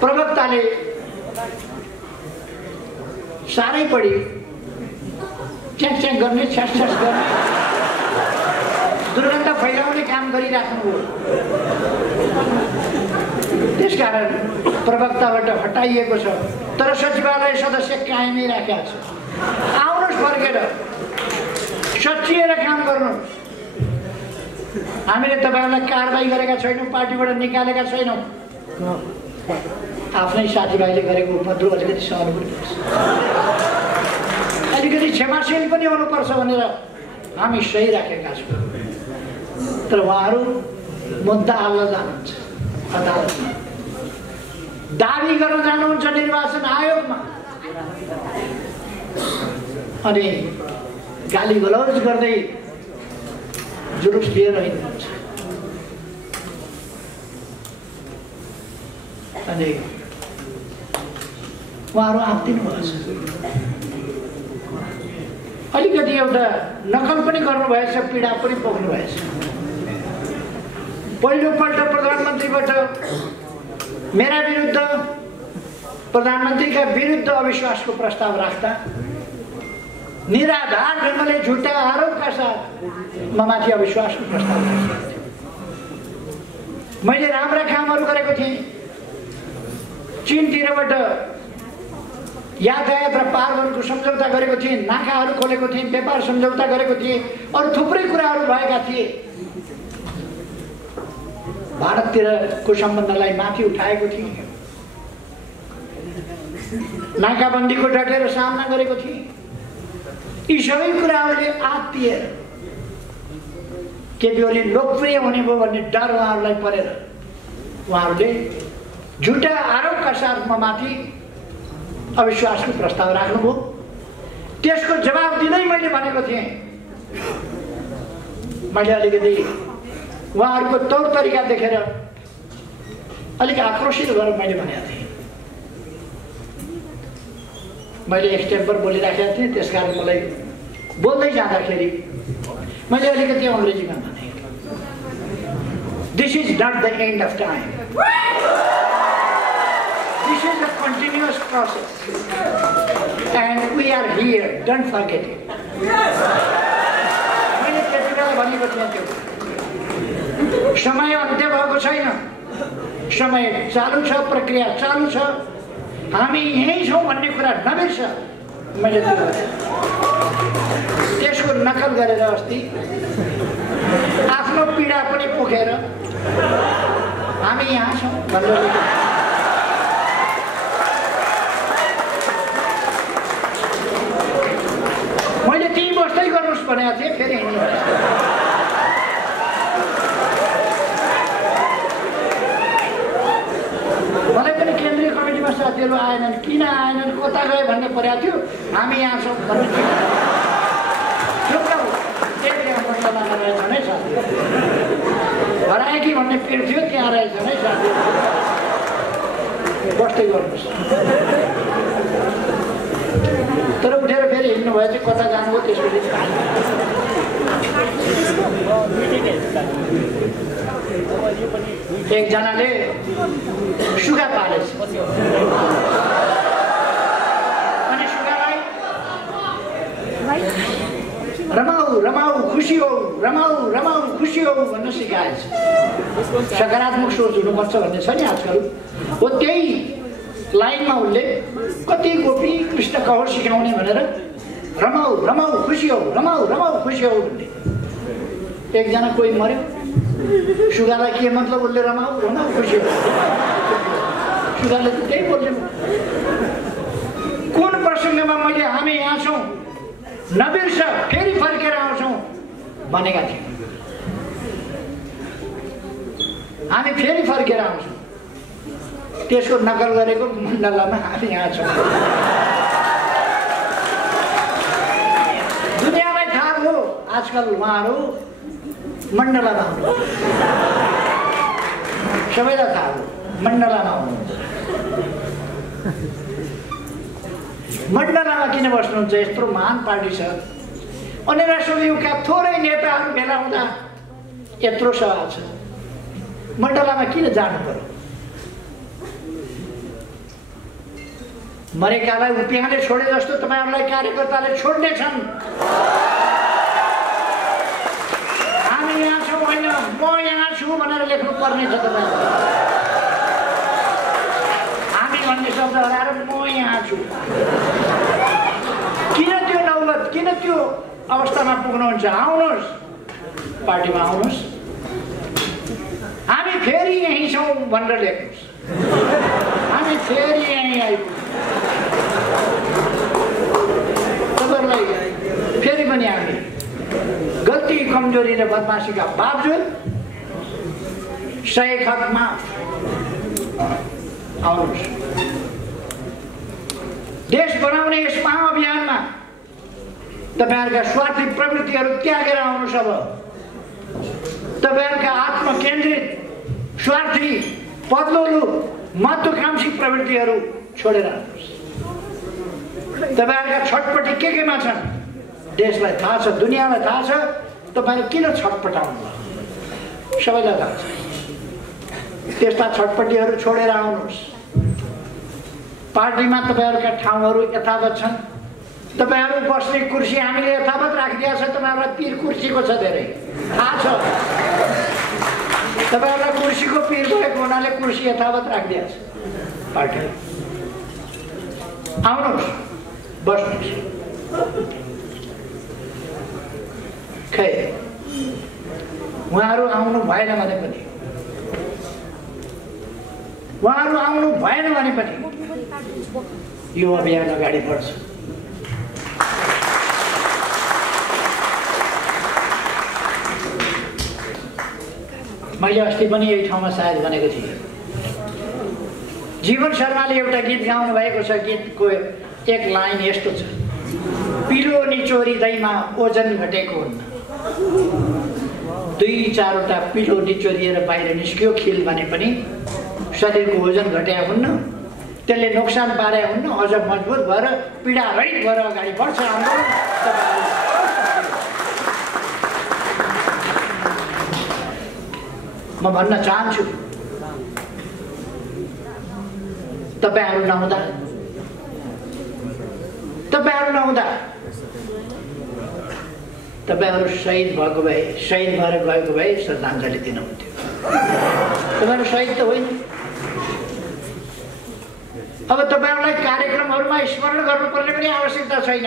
प्रवक्ताले साह्रै बढी च्याङ गर्ने, छ्यास गर्ने, दुर्गन्ध फैलाउने काम गरिराख्नुभयो। त्यसकारण प्रवक्ताबाट हटाइएको छ, तर सचिवालय सदस्य कायमै राखेको छ। आउनुहोस् फर्केर, सचिएर काम गर्नुहोस्। हामीले तपाईँहरूलाई कारबाही गरेका छैनौँ, पार्टीबाट निकालेका छैनौँ। आफ्नै साथीभाइले गरेको उपद्रव अलिकति सहनु पर्छ। अलिकति क्षमाशील पनि हुनुपर्छ भनेर हामी सही राखेका छौँ। तर उहाँहरू मुद्दा हाल्न जानुहुन्छ अदालतमा, दाबी गर्न जानुहुन्छ निर्वाचन आयोगमा, अनि गाली गलौज गर्दै जुलुस लिएर हिँड्नुहुन्छ। अनि उहाँहरू आत्तिनु भएछ। अलिकति एउटा नकल पनि गर्नुभएछ, पीडा पनि पोख्नु भएछ। पहिलोपल्ट प्रधानमन्त्रीबाट मेरा विरुद्ध, प्रधानमन्त्रीका विरुद्ध अविश्वासको प्रस्ताव राख्दा निराधार ढङ्गले झुटा आरोपका साथ म माथि अविश्वासको प्रस्ताव राखेको थिएँ। मैले राम्रा कामहरू गरेको थिएँ, चीनतिरबाट यातायात र पारवनको सम्झौता गरेको थिएँ, नाकाहरू खोलेको थिएँ, व्यापार सम्झौता गरेको थिएँ, अरू थुप्रै कुराहरू भएका थिए। भारततिरको सम्बन्धलाई माथि उठाएको थिएँ, नाकाबन्दीको डटेर सामना गरेको थिएँ। यी सबै कुराहरूले आत्तिएर केपी ओली लोकप्रिय हुने भयो भन्ने डर उहाँहरूलाई परेर उहाँहरूले झुटा आरोपका साथ म माथि अविश्वासको प्रस्ताव राख्नुभयो। त्यसको जवाब दिँदै मैले भनेको थिएँ, मैले अलिकति उहाँहरूको तौर तरिका देखेर अलिक आक्रोशित गरेर मैले भनेको थिएँ। मैले एक्सटेम्पर बोलिराखेको थिएँ, त्यसकारण मलाई बोल्दै जाँदाखेरि मैले अलिकति अङ्ग्रेजीमा भने, this is not the end of time, this is a continuous process and we are here, don't forget it. मैले त्यति बेला भनेको थिएँ त्यो समय अन्त्य भएको छैन, समय चालु छ, प्रक्रिया चालु छ, हामी यहीँ छौँ भन्ने कुरा नबिर्स। मैले त्यसको नकल गरेर अस्ति आफ्नो पीडा पनि पोखेर हामी यहाँ छौँ भनेर मैले त्यहीँ बस्दै गर्नुहोस् भनेको थिएँ। फेरि हिँड्नु मलाई पनि केन्द्रीय कमिटीमा साथीहरू आएनन्, किन आएनन्, कता गए भन्ने परेको थियो। हामी यहाँ छौँ भन्ने मण्डलामा रहेछन् है साथी, हराए कि भन्ने पिर थियो, त्यहाँ रहेछन् है साथी, बस्दै गर्नुहोस्। तर उठेर फेरि हिँड्नु भयो चाहिँ कता जानुभयो त्यसपछि एकजनाले सुगा पालेछ, अनि सुगालाई रमाऊ रमाऊ खुसी हो, रमाऊ रमाऊ खुसी हो भन्न सिकाएछ। सकारात्मक सोच हुनुपर्छ भन्ने छ नि आजकल, हो त्यही लाइनमा उसले कति गोपी कृष्ण कहो सिकाउने भनेर रमाऊ रमाऊ खुसी हो, रमाऊ रमाऊ खुसी हो भन्ने। एकजना कोही मर्यो, सुगालाई के मतलब उसले रमाऊ रमाऊ खुसी हो, सुगाले त त्यही बोल्यो। कुन प्रसङ्गमा मैले हामी यहाँ छौँ नबिर्स, फेरि फर्केर आउँछौँ भनेका थियौँ, हामी फेरि फर्केर आउँछौँ। त्यसको नकल गरेको मण्डलामा हामी यहाँ छौँ। दुनियाँलाई थाहा हो आजकल उहाँहरू मण्डलामा हुनुहुन्छ, सबैलाई थाहा हो मण्डलामा हुनुहुन्छ। मण्डलामा किन बस्नुहुन्छ? यत्रो महान पार्टी छ, अनेरा सुयुका थोरै नेताहरू भेला हुँदा यत्रो सभा छ, मण्डलामा किन जानु पर्यो? मरेकालाई उपियाँले छोडे जस्तो तपाईँहरूलाई कार्यकर्ताले छोड्ने छन्। हामी यहाँ छौँ होइन, म यहाँ छु भनेर लेख्नु पर्ने छ तपाईँहरू। हामी भन्ने शब्द हराएर म यहाँ छु। किन त्यो नौबत, किन त्यो अवस्थामा पुग्नुहुन्छ? आउनुहोस्, पार्टीमा आउनुहोस्, हामी फेरि यहीँ छौँ भनेर लेख्नुहोस्। हामी फेरि यहीँ आइपुग्छौँ। तपाईँहरूलाई कमजोरी र बदमाशीका बावजुद 100 खत माफ। आउनुहोस्, देश बनाउने यस महाअभियानमा तपाईहरुका स्वार्थी प्रवृत्तिहरू त्यागेर आउनुहोस्। अब तपाईहरुका आत्मकेन्द्रित स्वार्थी पदलोलु महत्त्वाकांक्षी प्रवृत्तिहरू छोडेर आउनुहोस्। तपाईहरुका छटपटी केमा छन् देशलाई थाहा छ, दुनियाँलाई थाहा छ। तपाईहरु किन छटपटाउनु भयो सबैलाई थाहा छ। त्यस्ता छटपटीहरू छोडेर आउनुहोस्। पार्टीमा तपाईहरुका ठाउँहरू यथावत छन्। तपाईहरु बस्ने कुर्सी हामीले यथावत राखिदिएको छ। तपाईहरुलाई पीर कुर्सीको छ, धेरै थाहा छ। तपाईहरुलाई कुर्सीको पीर भएको हुनाले कुर्सी यथावत राखिदिएको छ पार्टीले। आउनुहोस्, बस्नुहोस्। खै उहाँहरू आउनु भएन भने पनि यो अभियान अगाडि बढ्छ। मैले अस्ति पनि यही ठाउँमा सायद भनेको थिएँ, जीवन शर्माले एउटा गीत गाउनु भएको छ। गीतको एक लाइन यस्तो छ, पिलो निचोरिँदैमा ओजन घटेको हुन्न। 2-4वटा पिलो निचोरिएर बाहिर निस्क्यो खिल भने पनि शरीरको ओजन घटेको हुन्न, त्यसले नोक्सान पारे हुन्न। अझ मजबुत भएर पीडा रहित भएर अगाडि बढ्छ आन्दोलन। म भन्न चाहन्छु, तपाईहरु नहुँदा तपाईहरु शहीद भएको भए, शहीद भएर गएको भए श्रद्धाञ्जली दिनुहुन्थ्यो। तपाईहरु शहीद त होइन। अब तपाईहरुलाई कार्यक्रमहरुमा स्मरण गर्नुपर्ने पनि आवश्यकता छैन।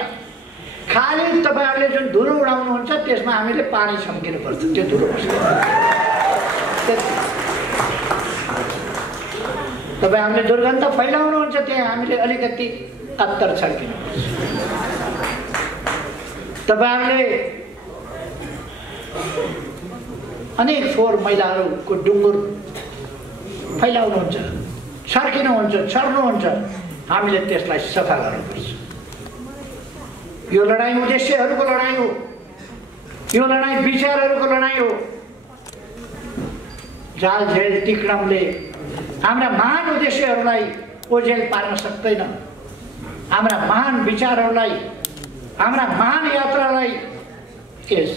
खाली तपाईहरुले जुन धुलो उडाउनुहुन्छ त्यसमा हामीले पानी छम्किनु पर्छ। त्यो धुलो तपाईहरुले दुर्गन्ध फैलाउनुहुन्छ, त्यहाँ हामीले अलिकति अत्तर छर्किनु पर्छ। तपाईहरुले अनेक फोहोर मैलाहरूको डुङ्गुर फैलाउनुहुन्छ, छर्किनुहुन्छ, छर्नुहुन्छ। हामीले त्यसलाई सफा गर्नुपर्छ। यो लडाईँ उद्देश्यहरूको लडाईँ हो, यो लडाईँ विचारहरूको लडाईँ हो। जाल झेल तिक्रमले हाम्रा महान उद्देश्यहरूलाई ओझेल पार्न सक्दैन। हाम्रा महान विचारहरूलाई, हाम्रा महान यात्रालाई यस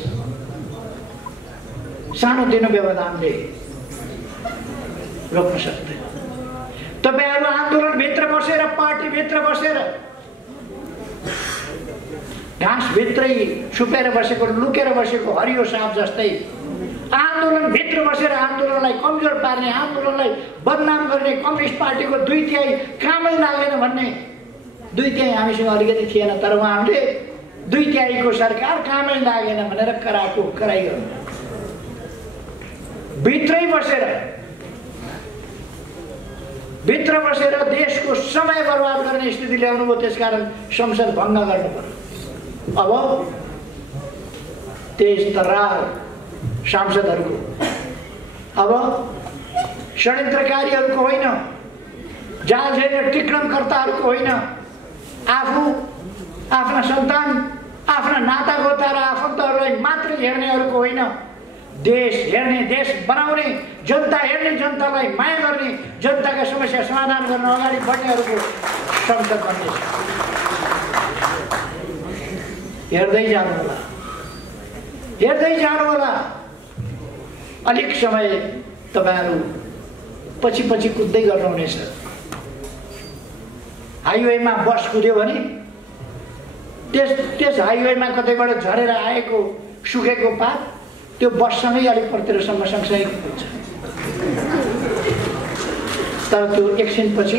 सानोतिनो व्यवधानले रोक्न सक्दैन। तपाईहरु आन्दोलनभित्र बसेर, पार्टीभित्र बसेर, घाँसभित्रै छुपेर बसेको, लुकेर बसेको हरियो साँप जस्तै आन्दोलनभित्र बसेर आन्दोलनलाई कमजोर पार्ने, आन्दोलनलाई बदनाम गर्ने, कम्युनिस्ट पार्टीको 2/3 कामै लागेन भन्ने, 2/3 हामीसँग अलिकति थिएन, तर उहाँहरूले 2/3 को सरकार कामै लागेन भनेर कराको कराई गर्नु। भित्र बसेर देशको समय बर्बाद गर्ने स्थिति ल्याउनु भयो। त्यसकारण संसद भङ्ग गर्नु पर्यो। अब तेज तर्रार सांसदहरूको, अब षड्यन्त्रकारीहरूको होइन, जाल झेल टिक्रमकर्ताहरूको होइन, आफू आफ्ना सन्तान, आफ्ना नातागोता र आफन्तहरूलाई मात्रै हेर्नेहरूको होइन, देश हेर्ने, देश बनाउने, जनता हेर्ने, जनतालाई माया गर्ने, जनताका समस्या समाधान गर्न अगाडि बढ्नेहरूको संसद बन्नेछ। हेर्दै जानु होला। अलिक समय तपाईहरु पछि कुद्दै गर्नुहुनेछ। हाइवेमा बस कुद्यो भने त्यस हाइवेमा कतैबाट झरेर आएको सुकेको पात त्यो बससँगै अलिक परतिरसम्म सँगसँगै कुद्छ। तर त्यो एकछिनपछि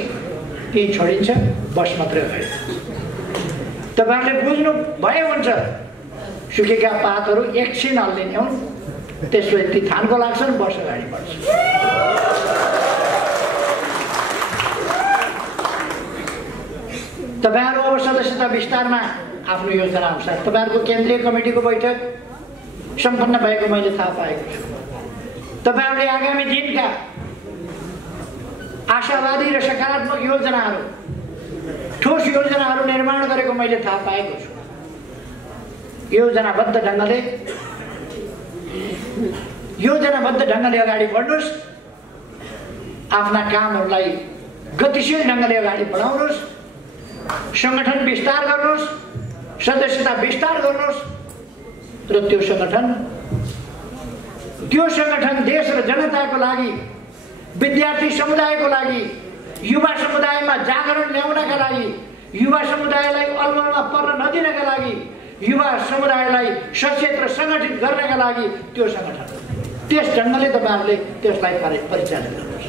केही छोडिन्छ, बस मात्रै भयो। तपाईहरुले बुझ्नु भयो हुन्छ, सुकेका पातहरू एकछिन हल्लिने हुन्, त्यसपछि थानको लाग्छन्, बस अगाडि बढ्छ। तपाईँहरू अब सदस्यता विस्तारमा आफ्नो योजना अनुसार तपाईँहरूको केन्द्रीय कमिटीको बैठक सम्पन्न भएको मैले थाहा पाएको छु। तपाईहरुले आगामी दिनका आशावादी र सकारात्मक योजनाहरू, ठोस योजनाहरू निर्माण गरेको मैले थाहा पाएको छु। योजनाबद्ध ढङ्गले अगाडि बढ्नुस्, आफ्ना कामहरूलाई गतिशील ढङ्गले अगाडि बढाउनुस्, संगठन विस्तार गर्नुस्, सदस्यता विस्तार गर्नुस् र त्यो संगठन देश र जनताको लागि, विद्यार्थी समुदायको लागि, युवा समुदायमा जागरण ल्याउनका लागि, युवा समुदायलाई अलमलमा पर्न नदिनका लागि, युवा समुदायलाई सचेत र सङ्गठित गर्नका लागि त्यो संगठन त्यस ढङ्गले तपाईहरुले त्यसलाई परिचालन गर्नुहोस्।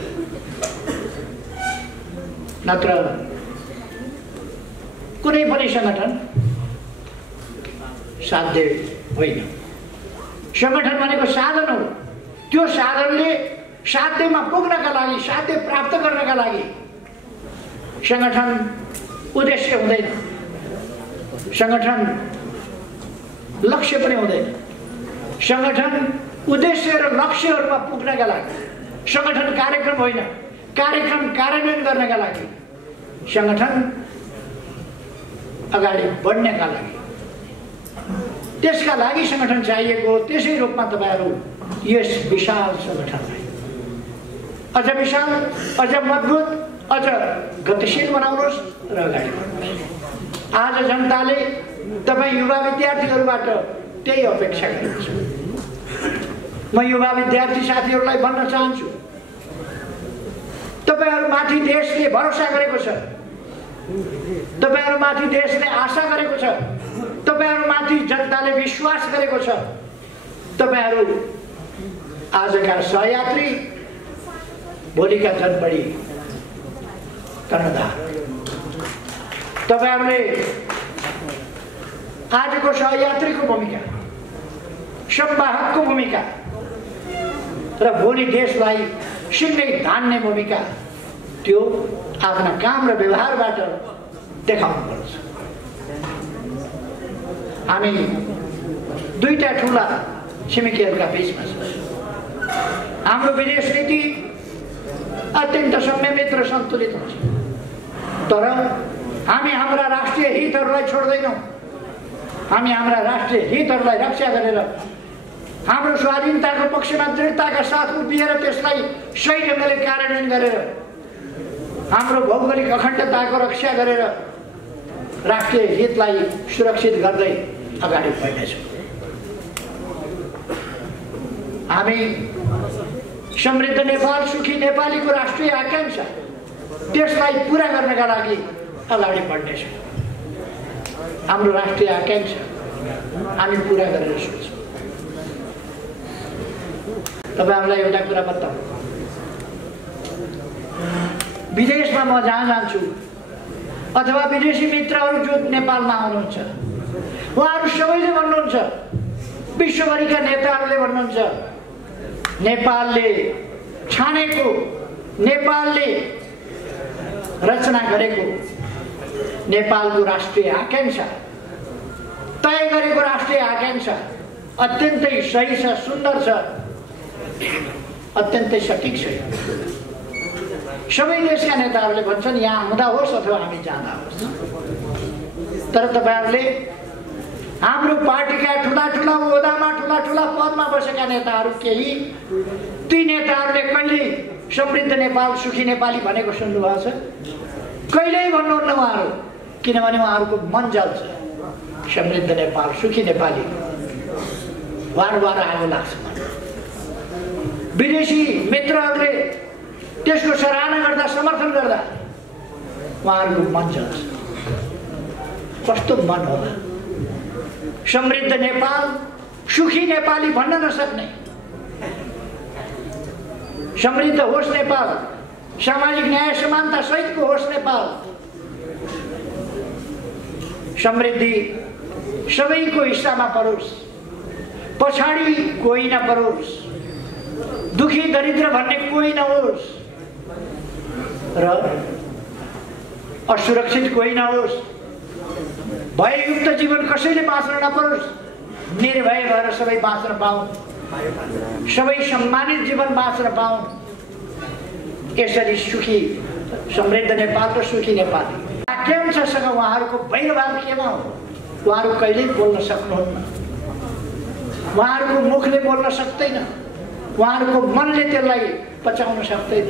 नत्र कुनै पनि संगठन साध्य होइन। संगठन भनेको साधन हो। त्यो साधनले साध्यमा पुग्नका लागि, साध्य प्राप्त गर्नका लागि संगठन उद्देश्य हुँदैन, संगठन लक्ष्य पनि हुँदैन। संगठन उद्देश्य र लक्ष्यहरूमा पुग्नका लागि संगठन कार्यक्रम होइन, कार्यक्रम कार्यान्वयन गर्नका लागि, संगठन अगाडि बढ्नका लागि, त्यसका लागि संगठन चाहिएको। त्यसै रूपमा तपाईहरु यस विशाल संगठनलाई अझ विशाल, अझ मजबुत, अझ गतिशील बनाउनुहोस् र अगाडि बढ्नुहोस्। आज जनताले तपाई युवा विद्यार्थीहरूबाट त्यही अपेक्षा गरेको छ। म युवा विद्यार्थी साथीहरूलाई भन्न चाहन्छु, तपाईहरुमाथि देशले भरोसा गरेको छ, तपाईहरुमाथि देशले आशा गरेको छ, तपाईहरुमाथि जनताले विश्वास गरेको छ। तपाईहरु आजका सहयात्री, भोलिका जनबढी कर्णधार। तपाईहरुले आजको सहयात्रीको भूमिका, संवाहकको भूमिका र भोलि देशलाई सिङ्गै धान्ने भूमिका त्यो आफ्ना काम र व्यवहारबाट देखाउनुपर्छ। हामी दुईटा ठूला छिमेकीहरूका बीचमा छौँ। हाम्रो विदेश नीति अत्यन्त संयमित र सन्तुलित हुन्छ, तर हामी हाम्रा राष्ट्रिय हितहरूलाई छोड्दैनौँ। हामी हाम्रा राष्ट्रिय हितहरूलाई रक्षा गरेर हाम्रो स्वाधीनताको पक्षमा दृढताका साथ उभिएर त्यसलाई सही ढङ्गले कार्यान्वयन गरेर हाम्रो भौगोलिक अखण्डताको रक्षा गरेर राष्ट्रिय हितलाई सुरक्षित गर्दै अगाडि बढ्नेछौँ। हामी समृद्ध नेपाल, सुखी नेपालीको राष्ट्रिय आकांक्षा त्यसलाई पूरा गर्नका लागि अगाडि बढ्नेछौँ। हाम्रो राष्ट्रिय आकांक्षा हामी पूरा गरेर सोच्छौँ। तपाईहरुलाई एउटा कुरा बताऊ, विदेशमा म जहाँ जान्छु अथवा विदेशी मित्रहरू जो नेपालमा आउनुहुन्छ, उहाँहरू सबैले भन्नुहुन्छ, विश्वभरिका नेताहरूले भन्नुहुन्छ, नेपालले छानेको, नेपालले रचना गरेको नेपालको राष्ट्रिय आकांक्षा, तय गरेको राष्ट्रिय आकांक्षा अत्यन्तै सही छ, सुन्दर छ, अत्यन्तै सठिक छ। सबै देशका नेताहरूले भन्छन् यहाँ आउँदा होस् अथवा हामी जाँदा होस्। तर तपाईहरुले हाम्रो पार्टीका ठुला ठुला ओहदामा, ठुला ठुला पदमा बसेका नेताहरू केही, ती नेताहरूले कहिल्यै समृद्ध नेपाल, सुखी नेपाली भनेको सुन्नु भएको छ? कहिल्यै भन्नुहुन्न उहाँहरू, किनभने उहाँहरूको मन जल्छ। समृद्ध नेपाल, सुखी नेपाली वार वार आगो लाग्छ। विदेशी मित्रहरूले त्यसको सराहना गर्दा, समर्थन गर्दा उहाँहरूको मन जल्छ। कस्तो मन होला? समृद्ध नेपाल, सुखी नेपाली भन्न नसक्ने, समृद्ध होस् नेपाल, सामाजिक न्याय समानता सहितको होस् नेपाल, समृद्धि सबैको हिस्सामा परोस्, पछाडि कोही नपरोस्, दुखी दरिद्र भन्ने कोही नहोस् र असुरक्षित कोही नहोस्, भययुक्त जीवन कसैले बाँच्न नपरोस् निर्भय भएर सबै बाँच्न पाउन्, सबै सम्मानित जीवन बाँच्न पाउन्। यसरी सुखी समृद्ध नेपाल र सुखी नेपाल आकांक्षासँग उहाँहरूको वैरभाव केमा हो? उहाँहरू कहिल्यै बोल्न सक्नुहुन्न, उहाँहरूको मुखले बोल्न सक्दैन, उहाँहरूको मनले त्यसलाई पचाउन सक्दैन,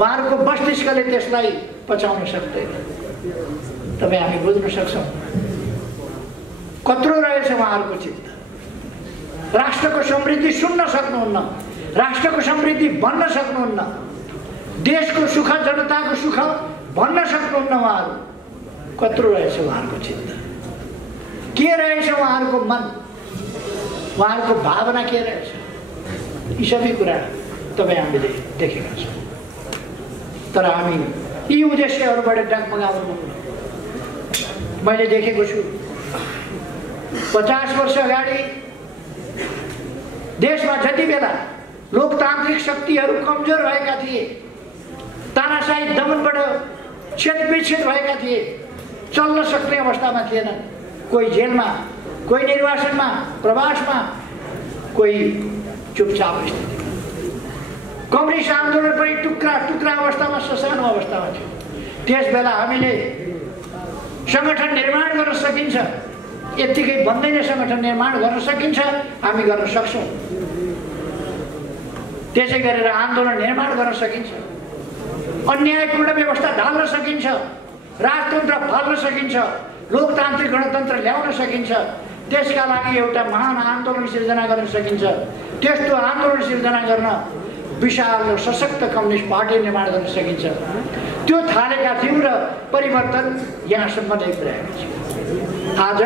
उहाँहरूको मस्तिष्कले त्यसलाई पचाउन सक्दैन। तपाईँ हामी बुझ्न सक्छौँ कत्रो रहेछ उहाँहरूको चित्त। राष्ट्रको समृद्धि सुन्न सक्नुहुन्न, राष्ट्रको समृद्धि भन्न सक्नुहुन्न, देशको सुख जनताको सुख भन्न सक्नुहुन्न। उहाँहरू कत्रो रहेछ उहाँहरूको चित्त, के रहेछ उहाँहरूको मन, उहाँहरूको भावना के रहेछ, यी सबै कुरा तपाईँ हामीले देखेका छौँ। तर हामी यी उद्देश्यहरूबाट डगमगाउनु मैले देखेको छु। 50 वर्ष अगाडि देशमा जति बेला लोकतान्त्रिक शक्तिहरू कमजोर भएका थिए, तानाशाही दमनबाट छेदविच्छेद भएका थिए, चल्न सक्ने अवस्थामा थिएनन्। कोही जेलमा, कोही निर्वासनमा, प्रवासमा, कोही चुपचाप स्थितिमा। कम्युनिस्ट आन्दोलन पनि टुक्रा टुक्रा अवस्थामा, ससानो अवस्थामा थियो। त्यस बेला हामीले सङ्गठन निर्माण गर्न सकिन्छ, यत्तिकै बन्दैन, सङ्गठन निर्माण गर्न सकिन्छ, हामी गर्न सक्छौँ। त्यसै गरेर आन्दोलन निर्माण गर्न सकिन्छ, अन्यायपूर्ण व्यवस्था ढाल्न सकिन्छ, राजतन्त्र फाल्न सकिन्छ, लोकतान्त्रिक गणतन्त्र ल्याउन सकिन्छ। त्यसका लागि एउटा महान आन्दोलन सिर्जना गर्न सकिन्छ। त्यस्तो आन्दोलन सिर्जना गर्न विशाल र सशक्त कम्युनिस्ट पार्टी निर्माण गर्न सकिन्छ। त्यो थालेका थियौँ र परिवर्तन यहाँसम्म नै पुर्याएको छ। आज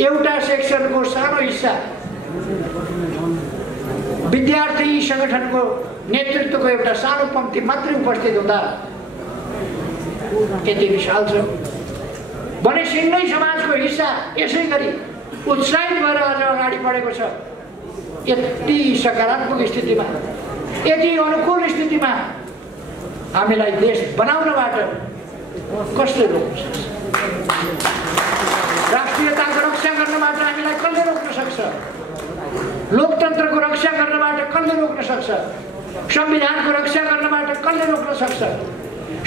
एउटा सेक्सनको सानो हिस्सा विद्यार्थी सङ्गठनको नेतृत्वको एउटा सानो पङ्क्ति मात्रै उपस्थित हुँदा यति विशाल छ भने सिङ्गै समाजको हिस्सा यसै गरी उत्साहित भएर आज अगाडि बढेको छ। यति सकारात्मक स्थितिमा, यति अनुकूल स्थितिमा हामीलाई देश बनाउनबाट कसले रोक्न सक्छ? राष्ट्रियताको रक्षा गर्नबाट हामीलाई कसले रोक्न सक्छ? लोकतन्त्रको रक्षा गर्नबाट कसले रोक्न सक्छ? संविधानको रक्षा गर्नबाट कसले रोक्न सक्छ?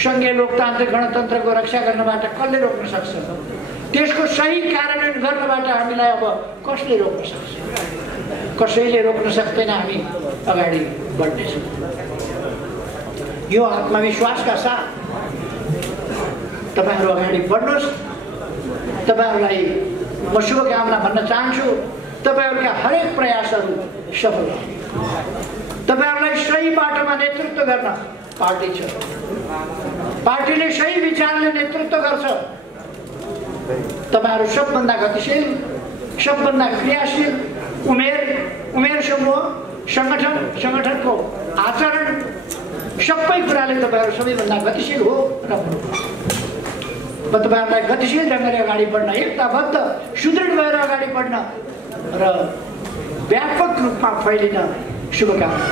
सङ्घीय लोकतान्त्रिक गणतन्त्रको रक्षा गर्नबाट कसले रोक्न सक्छ? त्यसको सही कार्यान्वयन गर्नबाट हामीलाई अब कसले रोक्न सक्छ? कसैले रोक्न सक्दैन। हामी अगाडि बढ्नेछौँ यो आत्मविश्वासका साथ। तपाईँहरू अगाडि बढ्नुहोस्। तपाईँहरूलाई म शुभकामना भन्न चाहन्छु। तपाईँहरूका हरेक प्रयासहरू सफल होस्। तपाईँहरूलाई सही बाटोमा नेतृत्व गर्न पार्टी छ। पार्टीले सही विचारले नेतृत्व गर्छ। तपाईँहरू सबभन्दा गतिशील, सबभन्दा क्रियाशील, उमेर समूह, सङ्गठनको आचरण, सबै कुराले तपाईँहरू सबैभन्दा गतिशील हो र म तपाईँहरूलाई गतिशील ढङ्गले अगाडि बढ्न, एकताबद्ध सुदृढ भएर अगाडि बढ्न र व्यापक रूपमा फैलिन शुभकामना।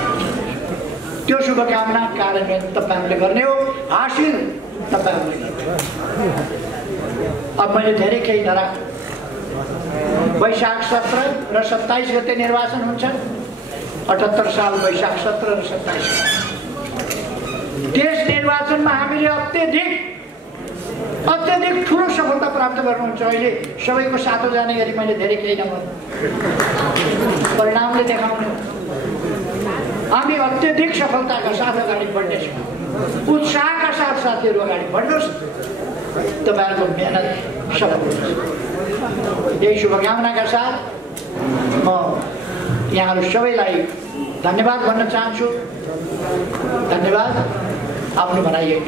त्यो शुभकामना कार्यान्वयन तपाईँहरूले गर्ने हो, हासिल तपाईँहरूले गर्ने। अब मैले धेरै केही नराख्नु। वैशाख 17 र 27 गते निर्वाचन हुन्छ। 78 साल वैशाख 17 र 27। त्यस निर्वाचनमा हामीले अत्यधिक ठुलो सफलता प्राप्त गर्नुहुन्छ। अहिले सबैको साथो जाने गरी मैले धेरै केही नभन्नु, परिणामले देखाउने। हामी अत्यधिक सफलताका साथ अगाडि बढ्नेछौँ। उत्साहका साथ साथीहरू अगाडि बढ्नुहोस्। तपाईँहरूको मेहनत सफल हुन्छ। यही शुभकामनाका साथ म यहाँहरू सबैलाई धन्यवाद भन्न चाहन्छु। धन्यवाद। आफ्नो भनाइ यही